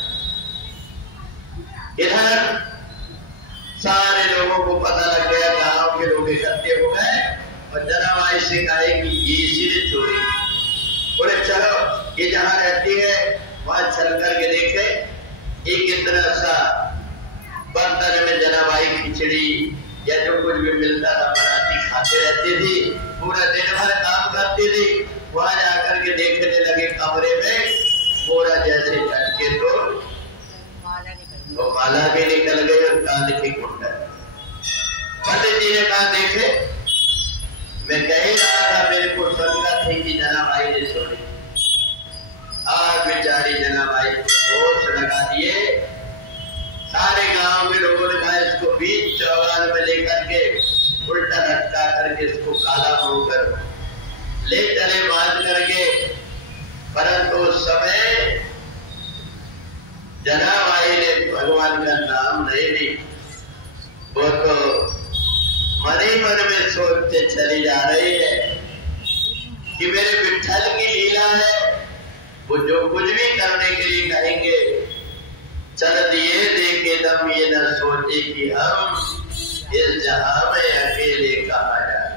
इधर सारे लोगों को पता लग गया, गांव के लोग इकट्ठे हो गए और जनाबाई से कहे कि ये इसीलिए चोरी। बोले चलो ये जहां रहती है वहां चल करके देखे। एक इतना सा बर्तन में जनाबाई खिचड़ी या जो कुछ भी मिलता था बनाती खाते रहती थी, पूरा दिन भर काम करती थी। वहां जाकर के देखने लगे कमरे में पूरा जैसे झटके तो माला भी निकल गई और कान की कुंडल। पंडित जी ने कहा देखे मैं कह ही रहा था, मेरे को शंका थी कि जनाबाई ने छोड़ी। आज बेचारी जनाबाई को दोष लगा दिए। सारे गांव के लोगों ने कहा इसको बीच चौगान में लेकर के उल्टा लटका करके इसको काला होकर ले चले बांध करके। परंतु उस समय जनाबाई ने भगवान का नाम नहीं ली, वो तो मन ही मन में सोचते चली जा रही है कि मेरे विठ्ठल की लीला है। वो जो कुछ भी करने के लिए कहेंगे चल दिए देखे दम ये न सोचे कि हम इस जहां में अकेले कहाँ जाए।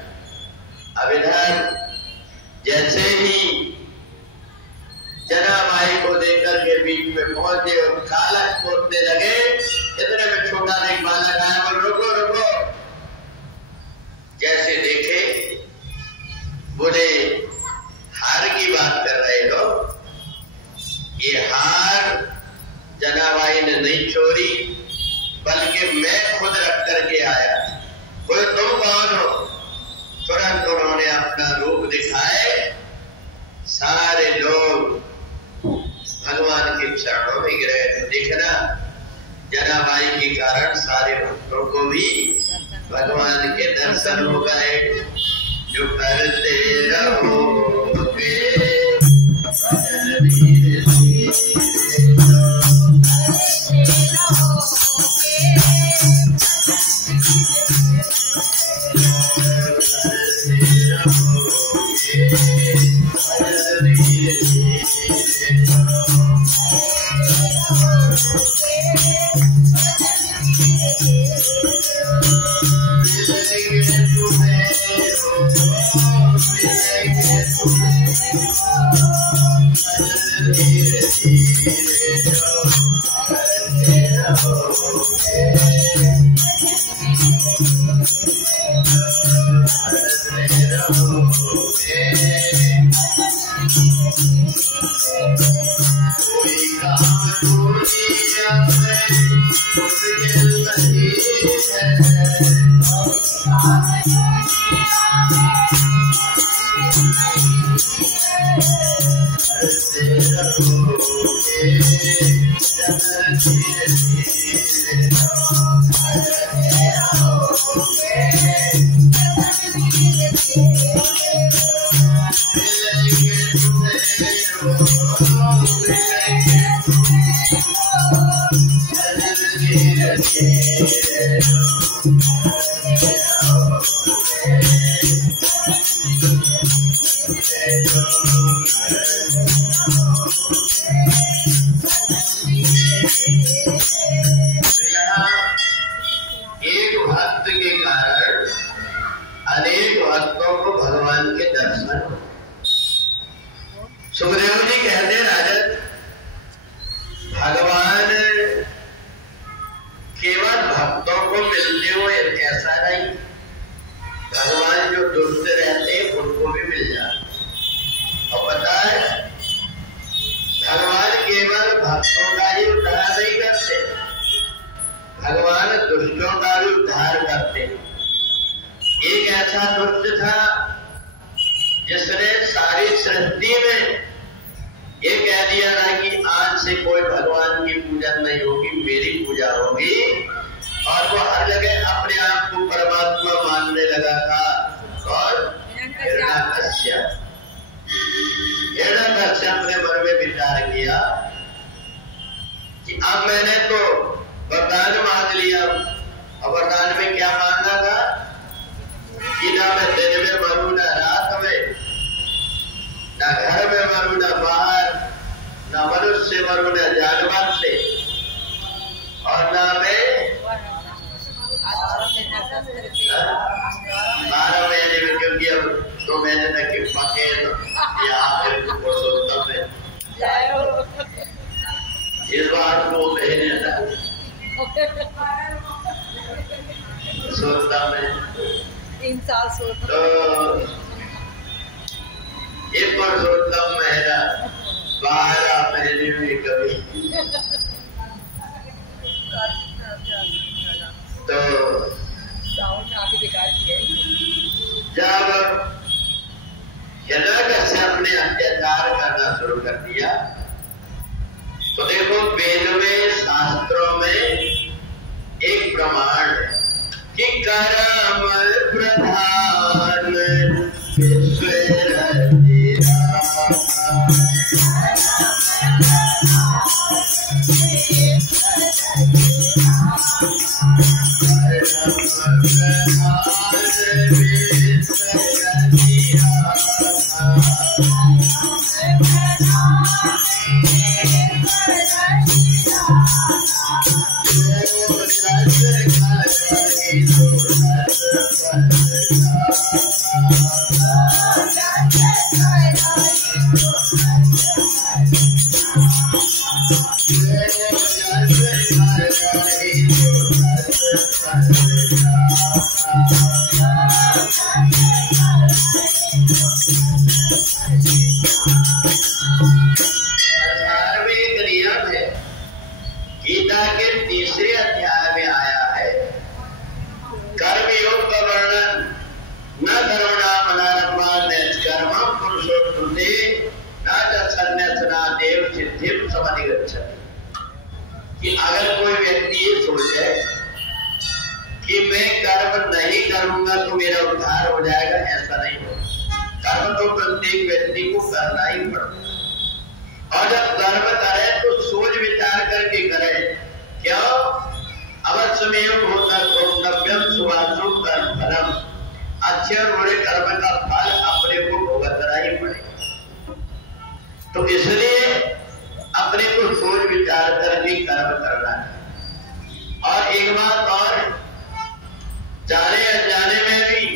जाने अनजाने में भी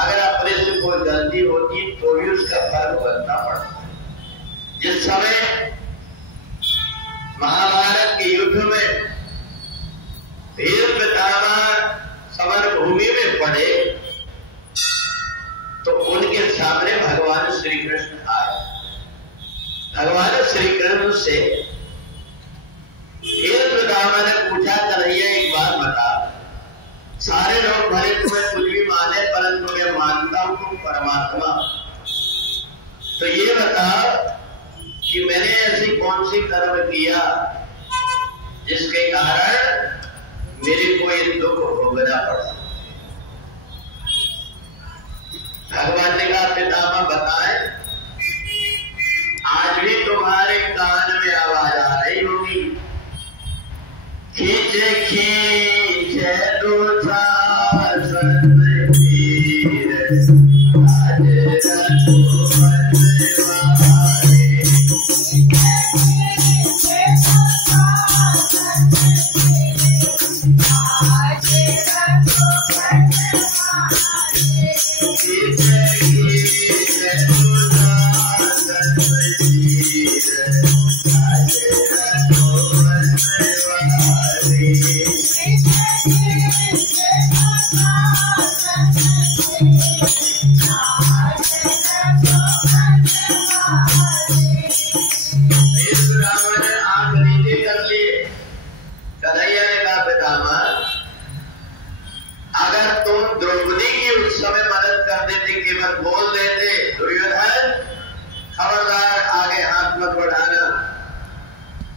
अगर अपने से कोई गलती होती तो भी फल भुगतना पड़ता है। जिस समय महाभारत के युद्ध में भीम पितामह समर भूमि में पड़े तो उनके सामने भगवान श्री कृष्ण आए। भगवान श्री कृष्ण से भीम पितामह ने पूछा, कन्हैया एक बात बता, सारे लोग भले तुम्हें कुछ भी माने परंतु मैं मानता हूं तुम परमात्मा, तो ये बता कि मैंने ऐसी कौन सी कर्म किया जिसके कारण मेरे को ये दुख भोगना पड़ा। भगवान ने कहा, पितामह बताएं, आज भी तुम्हारे कान में आवाज आ रही होगी, खींचे खींचे दो सासन तीर, आज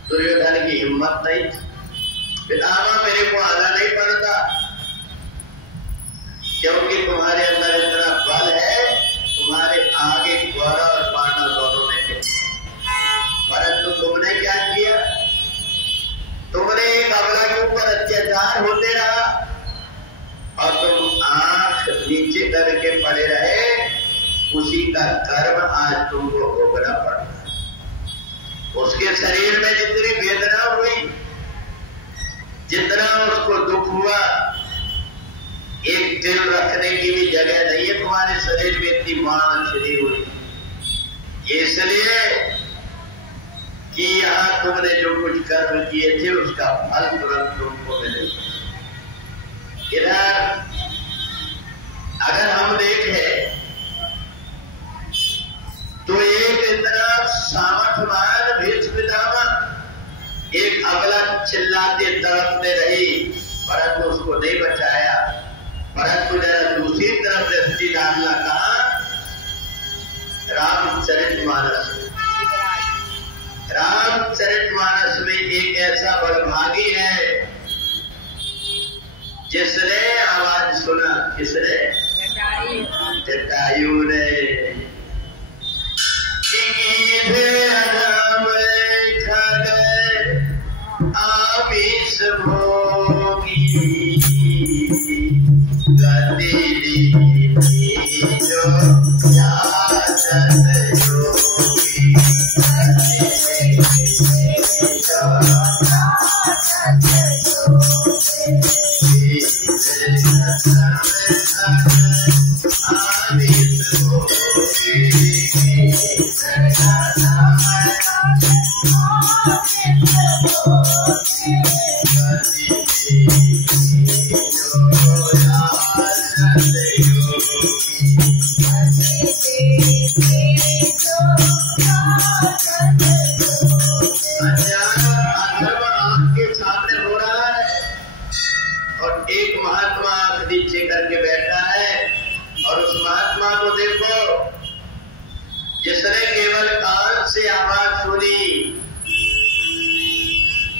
दुर्योधन की हिम्मत नहीं। पितामह मेरे को आना नहीं पड़ता क्योंकि तुम्हारे अंदर इतना बल है, तुम्हारे आगे कौरव और पांडव दोनों में थे। परंतु तुमने क्या किया, तुमने एक अबला के ऊपर अत्याचार होते रहा और तुम आंख नीचे करके पड़े रहे, उसी का कर्म आज तुमको भोगना पड़ा। उसके शरीर में जितनी वेदना हुई, जितना उसको दुख हुआ, एक दिल रखने की भी जगह नहीं है तुम्हारे शरीर में, इतनी बाण छिड़ी हुई। इसलिए कि यहां तुमने जो कुछ कर्म किए थे उसका फल तुरंत तुमको मिलेगा। इधर अगर हम देखें तो एक इतना सामर्थ्यवान भीष्म पितामह एक अबला चिल्लाते तड़पते रही, परंतु उसको नहीं बचाया। परंतु जरा दूसरी तरफ दृष्टि डालना कहा, रामचरितमानस। रामचरितमानस में एक ऐसा बड़भागी है जिसने आवाज सुना, किसने? जटायु ने। आमिष भोगी गति जो जिसने केवल कान से आवाज सुनी,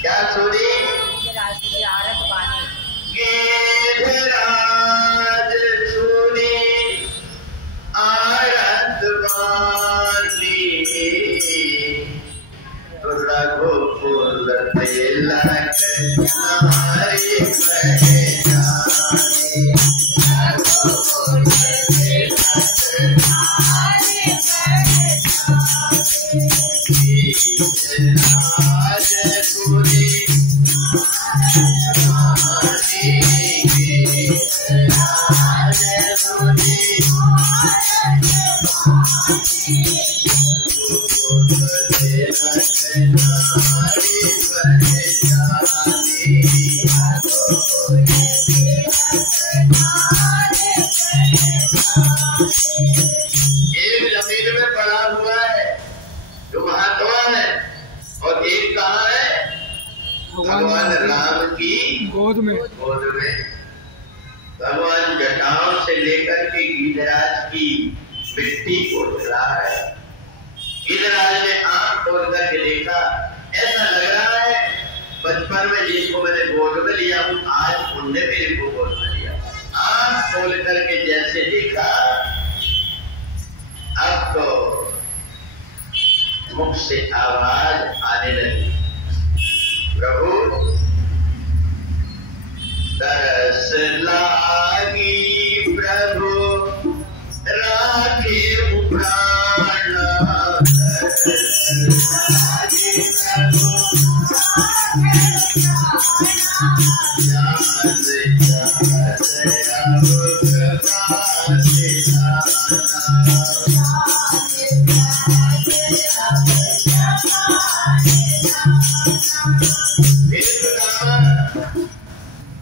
क्या सुनी? गिरिराज सुनी आरत वाणी, रघुकुल तिलक नारी पहचानी, रघुकुल तिलक भगवान राम की गोद में भगवान जटाओं से लेकर के गिरिराज की मिट्टी को धरा है। गिरिराज ने आंख खोल करके देखा, ऐसा लग रहा है बचपन में जिसको मैंने गोद में लिया हूं आज उनने मेरे को गोद में लिया। आंख खोल करके जैसे देखा, अब तो मुख से आवाज आने लगी, प्रभु तरस लागी प्रभु राखे प्राण,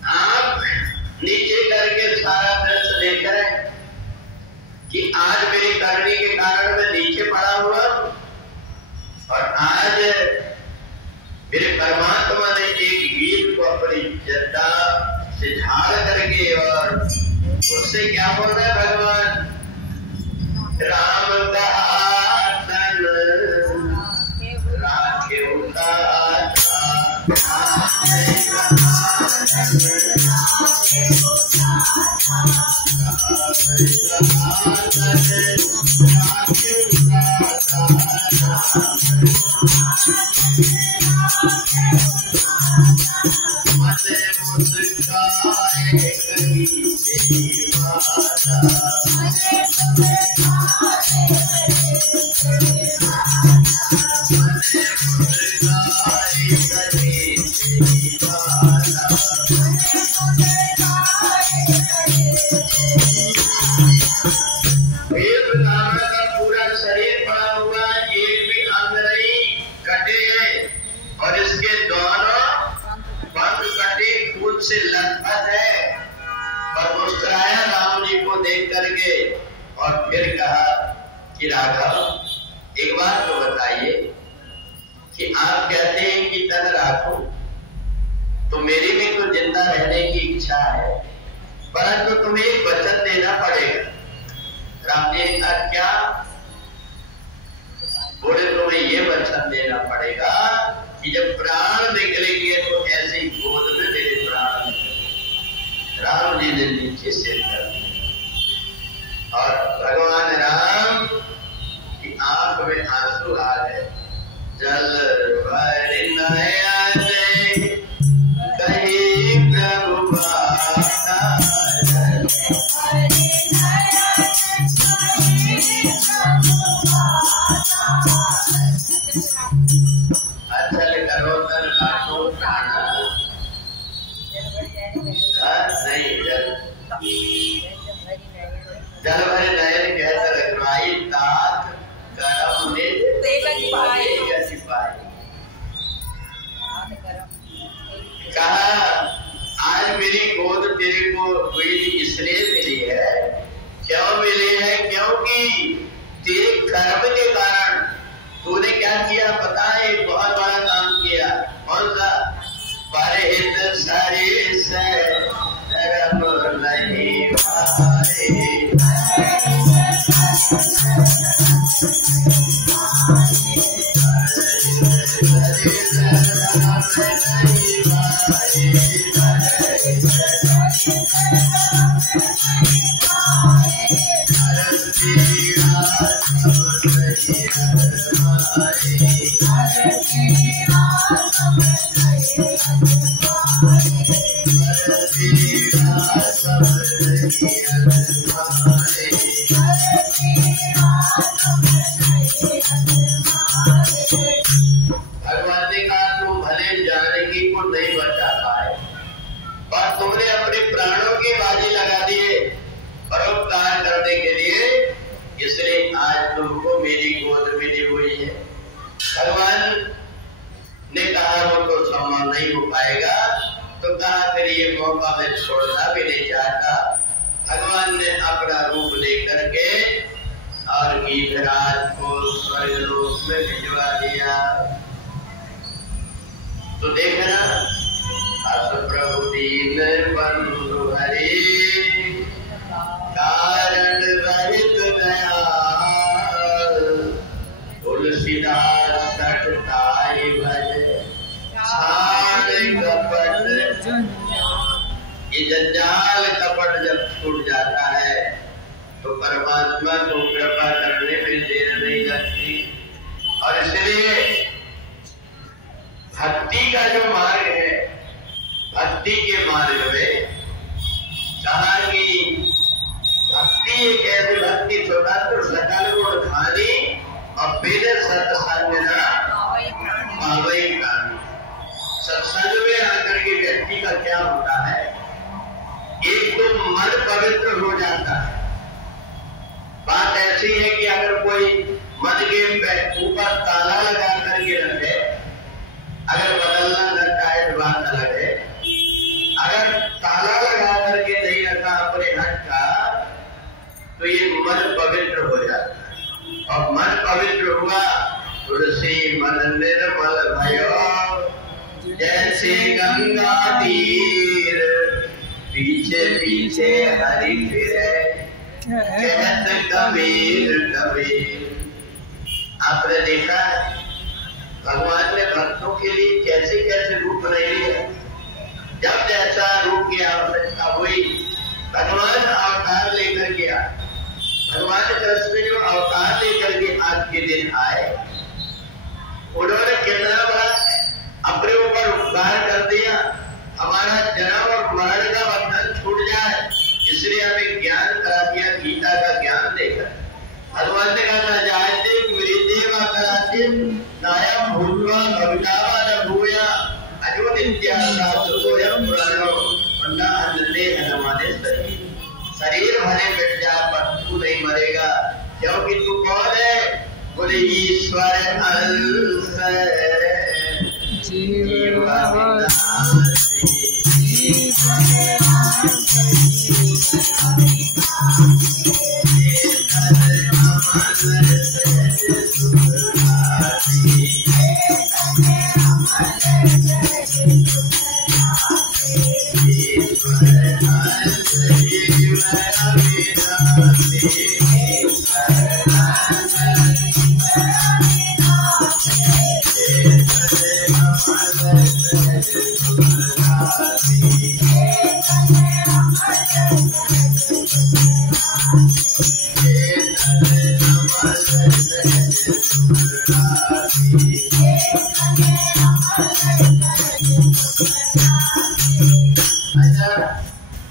आप नीचे करके सारा दृश्य देख रहे हैं कि आज मेरी करनी के कारण मैं नीचे पड़ा हुआ और आज मेरे परमात्मा ने एक गीत को अपनी जटा से झाड़ करके और उससे क्या बोल रहा है भगवान, राम का तन राखे पूरा शरीर पड़ा हुआ, एक भी अंग नहीं कटे हैं और इसके दोनों पंख कटे खून से लथपथ है। और मुस्कुराया राम जी को देख करके और फिर कहा कि राघव एक बात तो बताइए कि आप कहते हैं कि तन राखो, तो मेरी भी तो जिंदा रहने की इच्छा है, परंतु तुम्हें एक वचन देना पड़ेगा। राम जी ने कहा क्या? बोले तुम्हें ये वचन देना पड़ेगा कि जब प्राण निकलेंगे तो ऐसे ही गोद में मेरे प्राण निकलेंगे। राम जी ने नीचे सिर कर दिया और भगवान राम की आंख में आंसू आ गए। जल भर नयन कहीं प्रभु अचल करो तन लाखों प्राण, नहीं जल भर नयन कहता रखवाई तात गरम ने सिपाही। कहा आज मेरी गोद तेरे को हुई इसलिए मिली है, क्यों मिली है? क्योंकि तेरे कर्म के कारण तूने क्या किया पता है? एक बहुत बड़ा काम किया। कौन सा? परहित सरिस धर्म नहीं पाए, भगवान ने कहा तुम भले जानकी को नहीं बचा पाए पर तुमने अपने प्राणों की बाजी लगा दिए परोपकार करने के लिए, इसलिए आज तुमको मेरी गोद मिली हुई है। भगवान ने कहा वो तो संभव नहीं हो पाएगा, तो कहा फिर ये मौका मैं छोड़ना भी नहीं चाहता। भगवान ने अपना रूप लेकर के और गिरिराज को स्वर्ग लोक में भिजवा दिया। तो देखना प्रभु दीन बंधु हरे, कारण रहित दयाल, तुलसीदास सठताई भज, छाड़ कपट। ये जंजाल कपट जब छूट जाता है तो परमात्मा को कृपा करने में देर नहीं लगती। और इसलिए भक्ति का जो मार्ग है, भक्ति के मार्ग में कहा कि भक्ति एक ऐसी भक्ति स्वतंत्र सकल गुण खानी और फिर सत्संग ना पावई प्राणी। सत्संग में आकर के व्यक्ति का क्या होता है, एक तो मन पवित्र हो जाता है। बात ऐसी है कि अगर कोई मन के ऊपर ताला लगा करके रखे, अगर बदलना करता है तो बात अलग है। अगर ताला लगा करके नहीं रखा अपने हट का तो ये मन पवित्र हो जाता है। और मन पवित्र हुआ, तुलसी मन निर्मल भयो, जैसे गंगा तीर पीछे पीछे हरि फिरे, कहत कबीर कबीर। आपने देखा है भगवान ने भक्तों के लिए कैसे कैसे रूप बनाए हैं। जब जैसा रूप की आवश्यकता हुई, भगवान अवतार लेकर के आए। भगवान कृष्ण जो अवतार लेकर के आज के दिन आए, उन्होंने कितना बड़ा अपने ऊपर उपकार कर दिया। हमारा जन्म और मरण का बंधन छूट जाए, इसलिए हमें ज्ञान करा दिया, गीता का ज्ञान देकर। भगवान ने कहा ना जायते मृदेवा कराते नायम भूलवा भवितावा न भूया अजो नित्यासायम पुराणो वरना अन्नते हनुमाने शरीर भले मिट जा पर तू नहीं मरेगा, क्योंकि तू कौन है? बोले ईश्वर अंश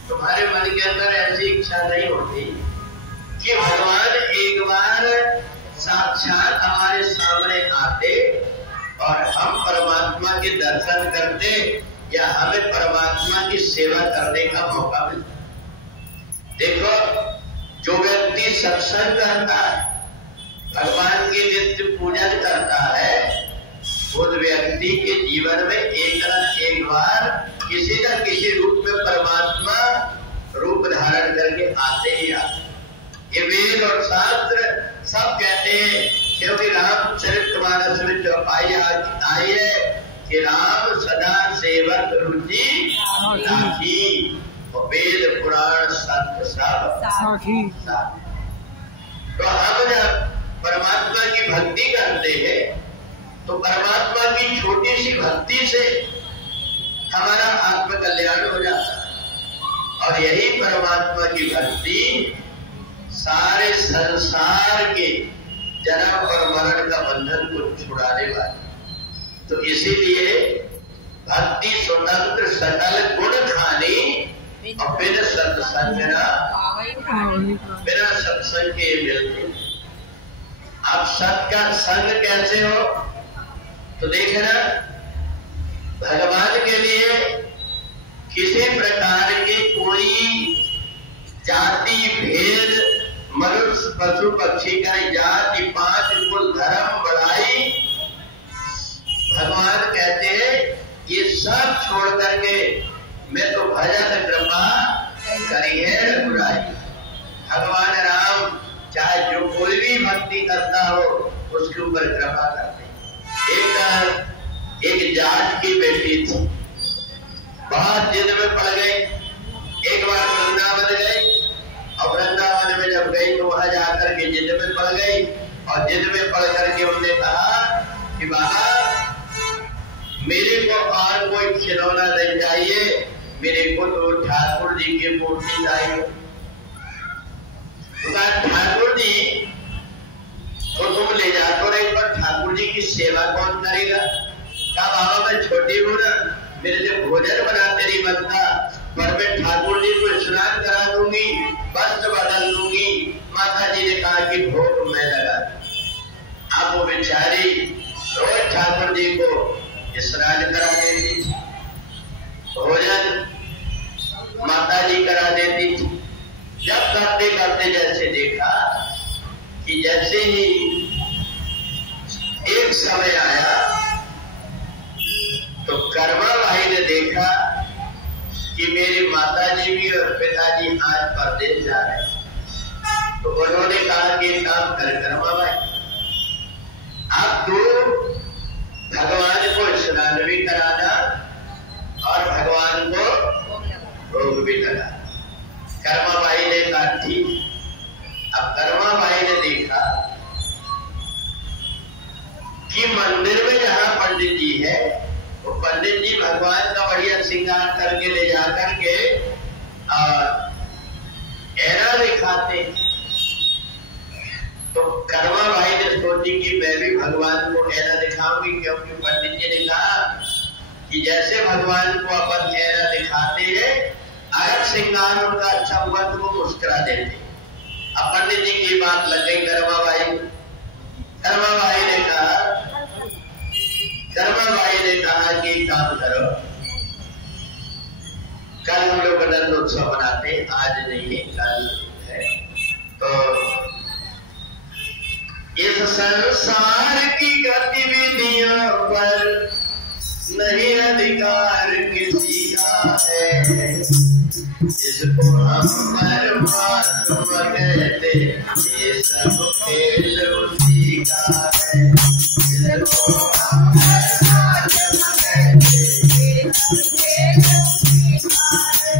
तुम्हारे मन के अंदर ऐसी इच्छा नहीं होती कि भगवान एक बार साक्षात हमारे सामने आते और हम परमात्मा के दर्शन करते या हमें परमात्मा की सेवा करने का मौका मिलता। देखो, जो व्यक्ति सत्संग करता है, भगवान की नित्य पूजन करता है, उस व्यक्ति के जीवन में एक न एक बार किसी न किसी रूप में परमात्मा रूप धारण करके आते ही आते। ये वेद और शास्त्र सब कहते हैं, क्योंकि रामचरितमानस में चौपाई आई है कि राम सदा सेवक रुचि राखी, और वेद पुराण संत सब साखी। तो हम जब परमात्मा की भक्ति करते हैं तो परमात्मा की छोटी सी भक्ति से हमारा आत्म कल्याण हो जाता है। और यही परमात्मा की भक्ति सारे संसार के जन्म और मरण का बंधन को छुड़ाने वाली। तो इसीलिए भक्ति स्वतंत्र सकल गुण खानी और बिना सत्संग बिना सत्संग के मिलते। आप सत का संग कैसे हो? तो देखना, भगवान के लिए किसी प्रकार के कोई जाति भेद, मनुष्य पशु पक्षी का जाति पांच कुल धर्म बढ़ाई, भगवान कहते हैं ये सब छोड़ करके मैं तो भजन कृपा करी है रघुराई। भगवान राम चाहे जो कोई भी भक्ति करता हो उसके ऊपर कृपा करते। एक जाट की बेटी थी, बहुत जिद में पड़ गई। एक बार वृंदावन गई और वृंदावन में जब गई तो वहां जाकर के जिद में पड़ गई और जिद में पड़ करके उन्होंने कहा कि बाबा मेरे को और कोई खिलौना नहीं चाहिए, मेरे को तो ठाकुर जी की मूर्ति चाहिए। ठाकुर जी को तुम ले जा तो रही, पर ठाकुर जी की सेवा कौन करेगा? कहा बाबा मैं छोटी हूँ ना, मेरे लिए भोजन बनाते नहीं बनता, पर मैं ठाकुर जी को स्नान करा दूंगी, वस्त्र बदल दूंगी। माता जी ने कहा कि भोग मैं लगा। अब वो बेचारी रोज ठाकुर जी को स्नान करा देती थी, भोजन माता जी करा देती थी। जब करते करते जैसे देखा कि जैसे ही एक समय आया तो कर्मा भाई ने देखा कि मेरी माता जी भी और पिताजी आज परदेश जा रहे हैं। तो उन्होंने कहा कि एक काम कर कर्मा भाई, आप तो भगवान को स्नान भी कराना और भगवान को भोग भी लगाना। कर्मा भाई ने कहा ठीक। अब कर्मा भाई ने देखा कि मंदिर में जहां पंडित जी है वो पंडित जी भगवान का बढ़िया श्रृंगार करके ले जाकर के और एरा दिखाते। तो कर्मा भाई ने सोची कि मैं भी भगवान को एरा दिखाऊंगी, क्योंकि पंडित जी ने कहा कि जैसे भगवान को अपन एरा दिखाते हैं, अगर श्रृंगार उनका अच्छा हुआ तो वो मुस्कुरा देते। अब पंडित जी की बात लग गई कर्मा भाई। कर्मा भाई ने कहा कि काम करो, कल हम लोग गणेशोत्सव मनाते, आज नहीं है कल है। तो इस संसार की गतिविधियों पर नहीं अधिकार किसी का है, जिसको हम परमात्मा कहते ये सब खेल उसी का है। जिसको हम परमात्मा कहते ये सब खेल उसी का है।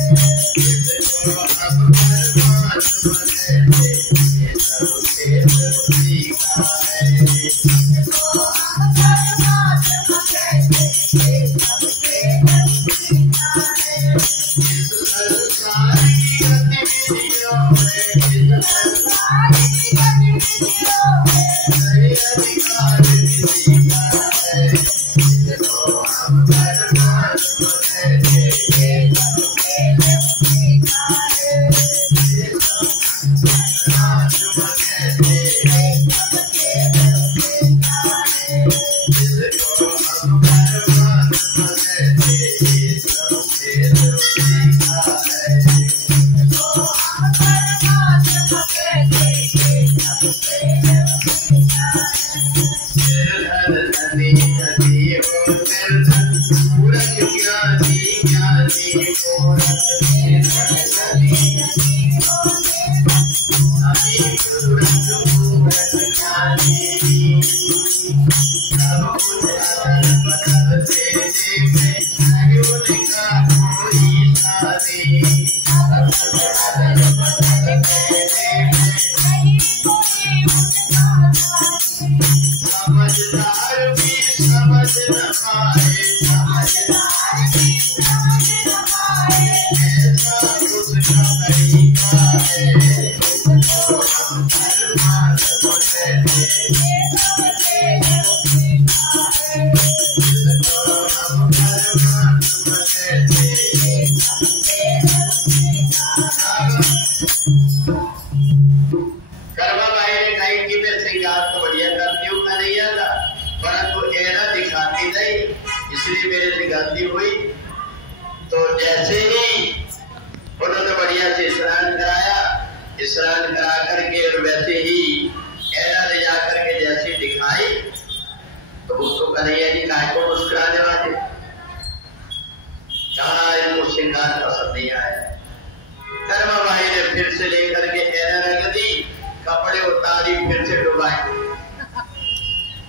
जिसको हम परमात्मा कहते ये सब खेल उसी का है। जिसको हम परमात्मा कहते ये सब खेल उसी का है। इस संसार की गतिविधियों में नहीं अधिकार किसी का है। जिसको हम परमात्मा कहते ये सब खेल उसी का है। जिसको हम परमात्मा कहते ये सब खेल उसी का है। जिसको हम परमात्मा कहते ये सब खेल उसी का है। जिसको हम परमात्मा कहते ये सब खेल उसी का है। निर्धन धनी धनी हो निर्धन, मूर्ख ज्ञानी ज्ञानी मूर्ख। निर्धन धनी धनी हो निर्धन, अभी मूर्ख मूर्ख ज्ञानी। सब कुछ अदल बदल देने में नहीं उनका कोई सानी। सब कुछ अदल बदल देने में नहीं कोई उनका सानी। समझदार भी समझ न पाए, समझदार भी समझ न पाए, ऐसा उसका तरीका है। जिसको हम परमात्मा कहते ये सब खेल उसी का है। जिसको हम परमात्मा कहते ये सब खेल उसी का है। कर्मा भाई ने कहा कि मैं श्रृंगार तो बढ़िया करती हूँ, नहीं आता, परंतु एरा दिखाती नहीं, इसलिए मेरे से गलती हुई। तो जैसे ही उन्होंने बढ़िया से स्नान कराया, स्नान करा करके और वैसे ही एरा ले जा करके जैसे दिखाई, तो उसको कन्हैया जी काहे को मुस्कुराने वाले, कहा इनको श्रृंगार पसंद नहीं आया। कर्मा भाई ने फिर से लेकर के एरा रख दी, कपड़े उतारी, फिर से डुबाए,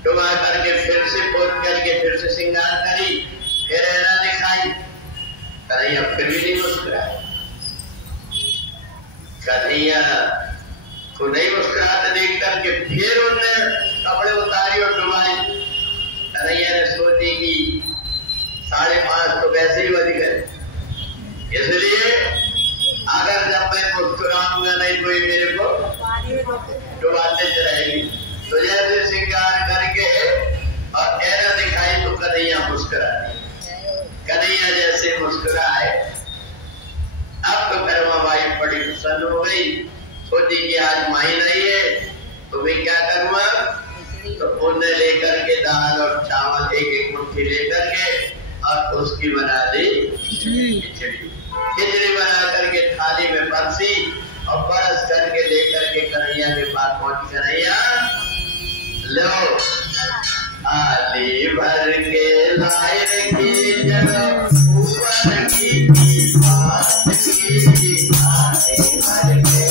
डुबा करके फिर से पोत करके फिर से श्रृंगार करी, फिर एरा दिखाई। कन्हैया फिर भी नहीं मुस्कुराए। कन्हैया को नहीं मुस्कुराते देख करके फिर उनने कपड़े उतारी और डुबाई। कन्हैया ने सोची कि 5:30 तो वैसे ही बज गए, इसलिए अगर जब मैं मुस्कुराऊंगा नहीं कोई मेरे को डुबाते रहेगी। तो जैसे श्रृंगार करके और ऐरा दिखाई तो कन्हैया मुस्कुरा दी। कन्हैया जैसे मुस्कुराए, अब तो कर्माबाई बड़ी प्रसन्न हो गई। सोची कि आज माई नहीं है तो मैं क्या करूँगा, तो उन्हें लेकर के दाल और चावल एक मुट्ठी लेकर के और उसकी बना दी खिचड़ी बना करके थाली में परसी और बरस करके लेकर के कन्हैया के पास पहुंची। कन्हैया लो थाली भर के लाए रखी ऊपर की बात की थाली भर के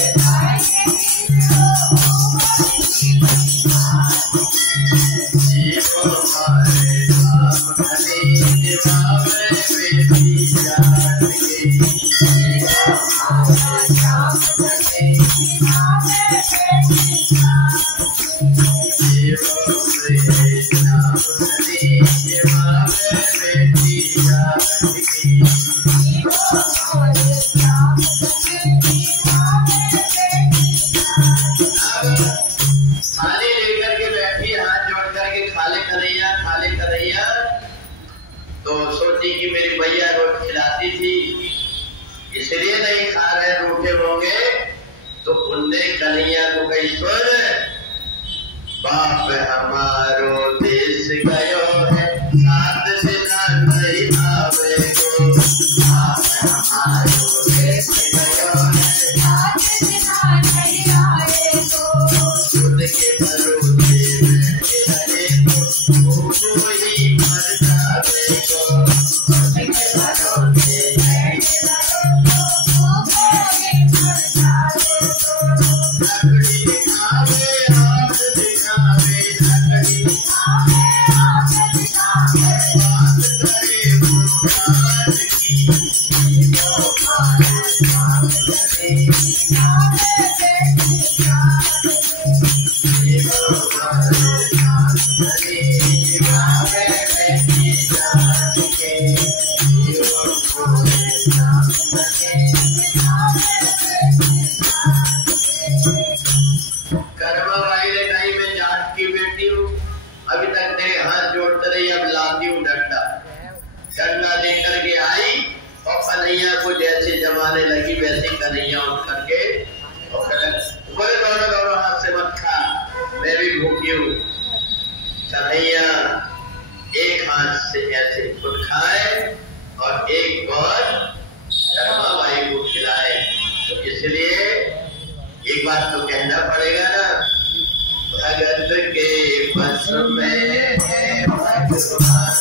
इसलिए नहीं खा रहे, रूठे होंगे। तो उनने कन्हैया को कही, सुन बाप हमारो देश गयो है, 7 दिन नहीं आवेगो। बाप हमारो देश गयो है, 7 दिन नहीं आवेगो। उनके भरोसे बैठे रहे तो वो ही मर जावेगो। उनके भरोसे बैठे लगी। वैसे कन्हैया उठ करके बोले, दौड़ो हाथ से मत खा, मैं भी भूखी हूँ। कन्हैया एक हाथ से ऐसे खुद खाए और एक और कर्माबाई को खिलाए। तो इसलिए एक बात तो कहना पड़ेगा ना, भगत के बस में है भगवान,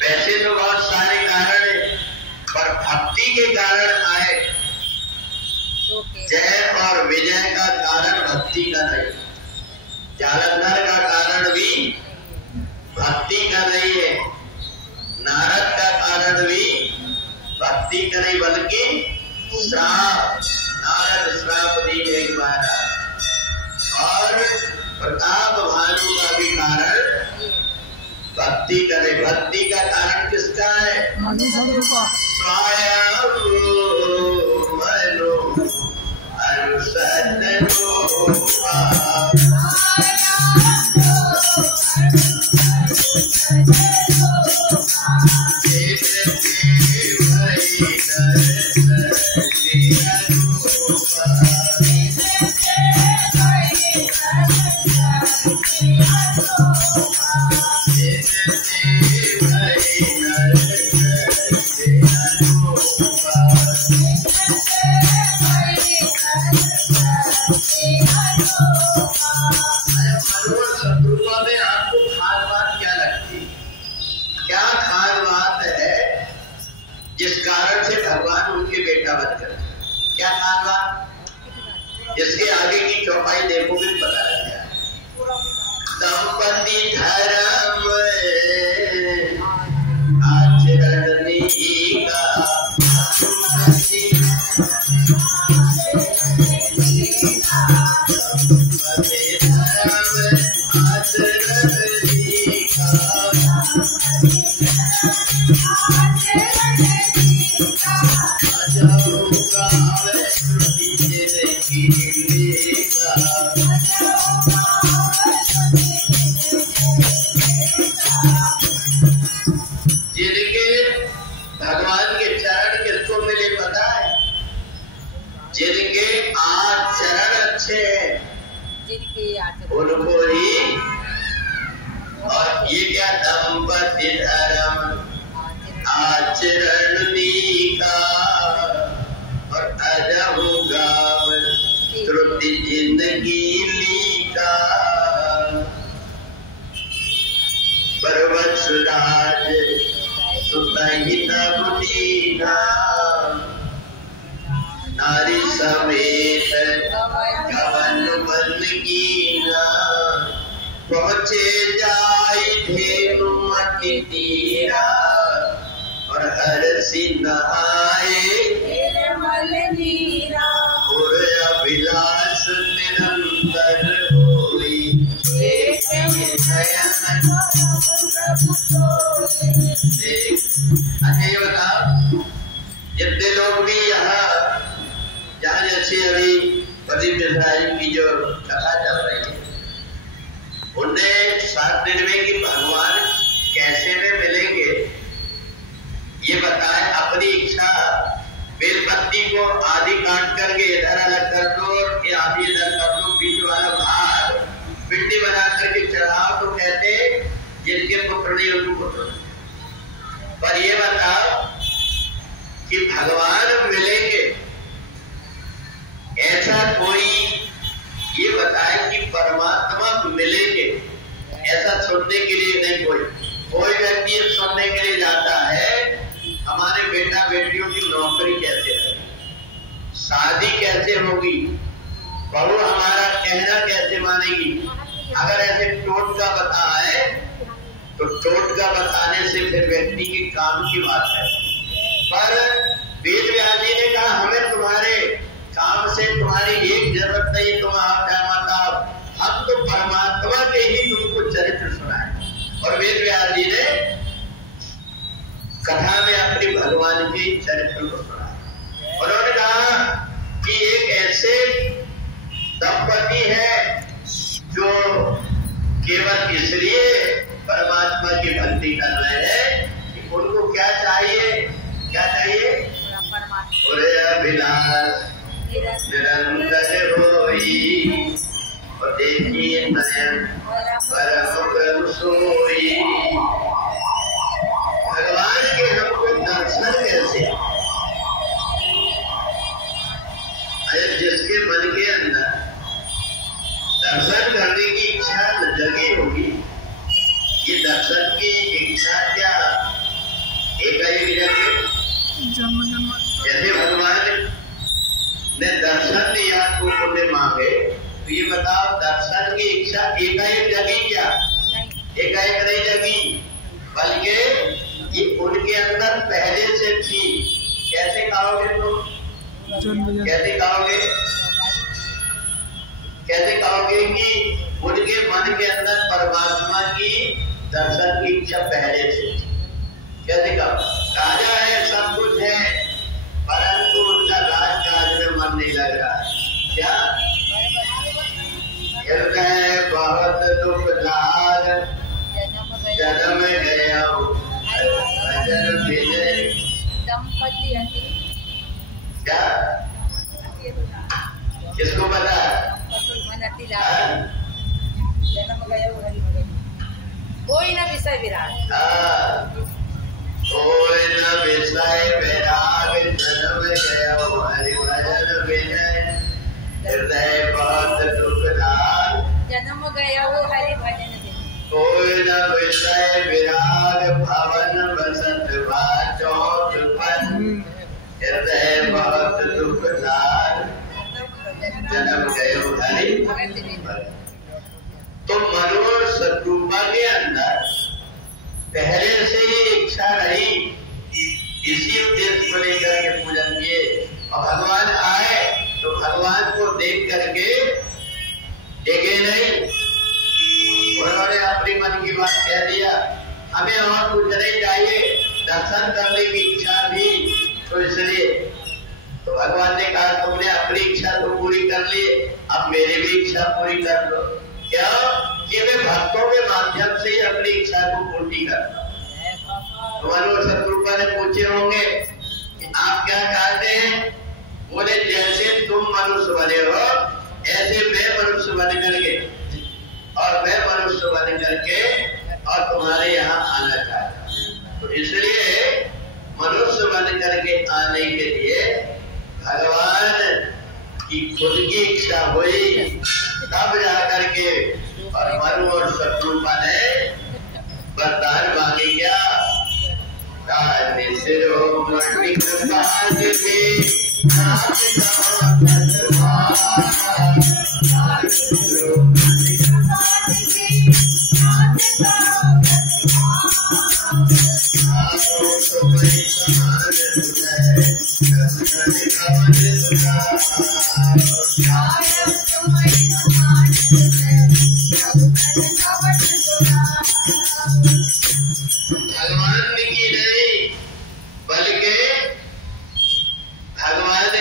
वैसे तो बहुत सारे कारण है, पर भक्ति के कारण आए। जय और विजय का कारण भक्ति का नहीं, जालंधर का कारण भी भक्ति का नहीं है, नारद का कारण भी भक्ति का नहीं, बल्कि श्राप, नारद श्राप दी एक बार। और प्रताप भानु का भी कारण भक्ति करे। भक्ति का कारण किसका है? स्वयं मनो अनुसतरूपा। इसके आगे की चौपाई देखो भी पता लग गया। दंपति धर्म आचरण का जिनके भगवान के चरण किसको मिले पता है? जिनके आचरण अच्छे हैं उनको ही। और ये क्या? दंपति धर्म आचरण का और अजहु गाव त्रुटि जिंदगी लीका। पर्वत सुराज सुतहित बुदीना नारी समेत कवन बन कीना। पहुँचे जाई धेनु मति तीरा और हर सी नहाए और अभिलाष निरंतर होई। अच्छा ये बताओ, जितने लोग भी यहाँ जहाँ जैसे अभी प्रदीप मिश्राजी की जो कथा चल रही है, उन्हें 7 दिन में कि भगवान कैसे में मिलेंगे ये बताए। अपनी इच्छा बेलपत्ती को आधी काट करके इधर अलग कर दो और आधी इधर कर दो, बीच वाला भाग पिंडी बना करके चढ़ाओ तो कहते जिनके पुत्र नहीं उनको पुत्र। पर ये बताओ कि भगवान मिलेंगे ऐसा कोई ये बताए कि परमात्मा मिलेंगे ऐसा सुनने के लिए नहीं। कोई व्यक्ति सुनने के लिए जाता है हमारे बेटा बेटियों की नौकरी कैसे है, शादी कैसे होगी, बहू हमारा कहना कैसे मानेगी। अगर ऐसे टोटका बताए तो टोटका बताने से फिर व्यक्ति के काम की बात है। पर वेद व्यास जी ने कहा हमें तुम्हारे काम से तुम्हारी एक जरूरत नहीं, तुम माता हम तो परमात्मा के ही तुमको चरित्र सुनाए। और वेद व्यास जी ने कथा में अपनी भगवान के चरित्र को सुनाया। उन्होंने कहा कि एक ऐसे दंपति है जो केवल इसलिए परमात्मा की भक्ति कर रहे हैं कि उनको क्या चाहिए? क्या चाहिए? और अभिलाष निरंतर होई और देखिए नयन परम सोई। भगवान के हमको दर्शन कैसे? अरे जिसके मन के अंदर दर्शन करने की इच्छा जगी होगी, ये दर्शन की इच्छा क्या एक जगह जैसे भगवान ने दर्शन दिया तो पुण्य मांगे, तो ये बताओ दर्शन की इच्छा एकाएक जगी क्या? एकाएक नहीं जगी, बल्कि ये उनके अंदर पहले से थी। कैसे कहोगे तुम? कैसे कहोगे? कैसे कहोगे कि उनके मन के अंदर परमात्मा की दर्शन की इच्छा पहले से थी। कैसे कहा? राजा है, सब कुछ है, परंतु उनका राजकाज में मन नहीं लग रहा है। क्या? हृदय बहुत दुख लाग, जन्म गया भजन विजय। क्या? किसको पता? कोई न विषय विराग, कोई न विषय विराग, जन्म गया हरि भजन विजय। हृदय बहुत दुख लाग, जन्म गया वो हरि भजन विजय। कोई न विषय विराग, भवन बसत चौथपन। हृदय बहुत दुख लाग, जन्म गयो हरि भजन। तो मनोहर शत्रुपा के अंदर पहले से ही इच्छा रही, इसी उद्देश्य को लेकर के पूजन किए। और भगवान आए तो भगवान को देख करके देखे नहीं, उन्होंने अपनी मन की बात कह दिया। हमें और कुछ नहीं चाहिए, दर्शन करने की इच्छा थी, तो इसलिए तो भगवान ने कहा तुमने अपनी इच्छा तो पूरी कर ली, अब मेरी भी इच्छा पूरी कर लो। क्या? कि मैं भक्तों के माध्यम से ही अपनी इच्छा को पूर्ति करता हूँ। तो मनोहर शत्रुपा ने पूछे होंगे कि आप क्या चाहते हैं? बोले जैसे तुम मनुष्य बने हो ऐसे मैं मनुष्य बन करके, और मैं मनुष्य बन करके और तुम्हारे यहाँ आना चाहता हूँ। तो इसलिए मनुष्य बन करके आने के लिए भगवान की खुद की इच्छा हुई, तब जा करके और मनु और शत्रुपा ने वरदान मांगे। क्या? भगवान की नहीं, बल्कि भगवान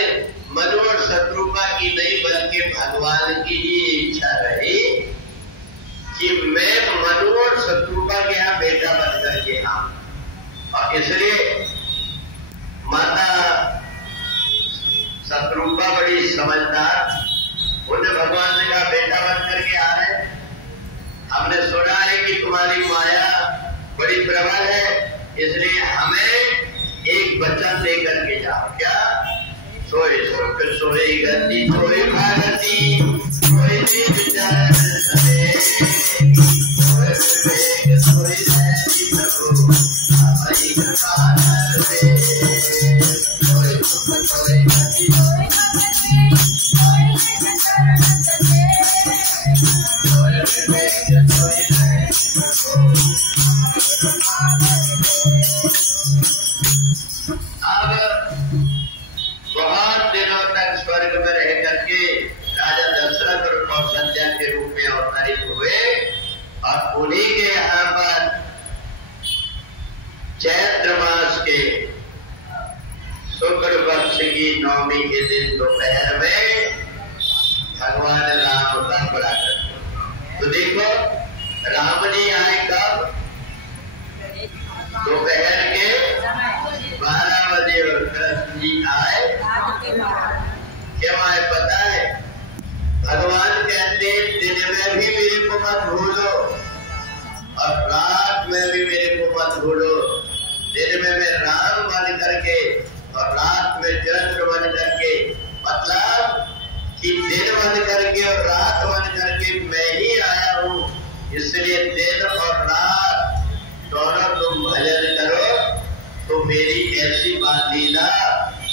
मनु और शत्रुपा की नहीं, बल्कि भगवान की ही इच्छा रही कि मैं मनु और शत्रुपा के यहाँ बेटा बन करके आऊं। और इसलिए माता शत्रुपा बड़ी समझदार, उन्हें भगवान ने कहा बेटा बन करके आ रहे, हमने सुना है कि तुम्हारी माया बड़ी प्रबल है, इसलिए हमें एक वचन लेकर के जाओ। क्या? सोए सुख सोई गति सोई भारती, सोई विचार सदे, सोए विवेक सोई जयति प्रभु, हरि कृपा दे। सोए सुख सोई गति सोई भारती, सोई विचार सदे, सोए विवेक सोई जयति प्रभु। अब बहुत दिनों तक स्वर्ग में रह करके राजा दशरथ और कौशल्या के रूप में अवतरित हुए, और उन्हीं के यहाँ पर चैत्र मास के शुक्ल पक्ष की नवमी के दिन दोपहर में भगवान राम का बड़ा करते। तो देखो राम जी आए कब? दोपहर के 12 बजे, और कृष्ण जी आए क्यों आए पता है? भगवान कहते दिन में भी मेरे को मत भूलो और रात में भी मेरे को मत भूलो। दिन में मैं राम बन करके और रात में चंद्र बन करके, मतलब कि दिन बन करके और रात बन करके मैं ही आया हूँ। इसलिए दिन और रात दोनों तुम भजन करो, तो मेरी ऐसी बात लीला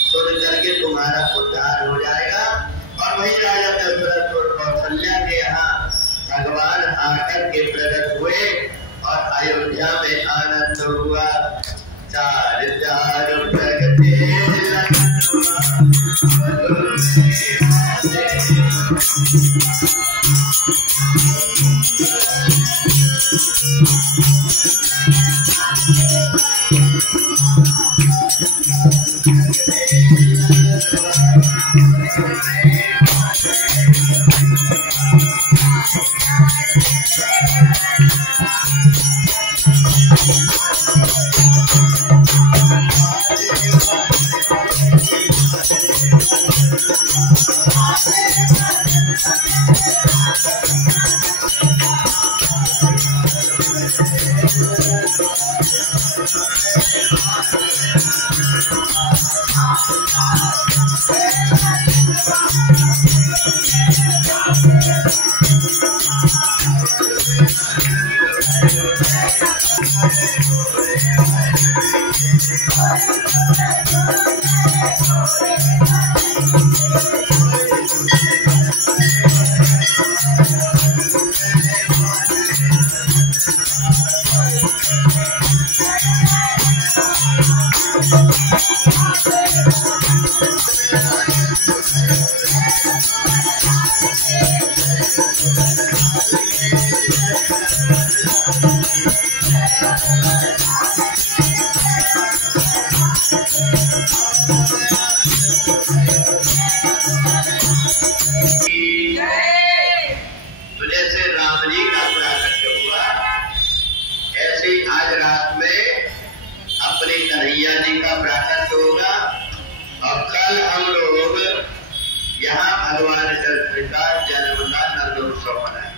सुन करके तुम्हारा उद्धार हो जाएगा। और वही राजा दशरथ और कौशल्या के यहाँ भगवान आकर के प्रकट हुए और अयोध्या में आनंद हुआ। चार चार प्रगटे लगन जैसे राम जी का प्राकट्य हुआ, ऐसे ही आज रात में अपने कन्हैया जी का प्राकट्य होगा। और कल हम लोग यहाँ भगवान कृष्ण का जन्म का नंद उत्सव मनाएंगे।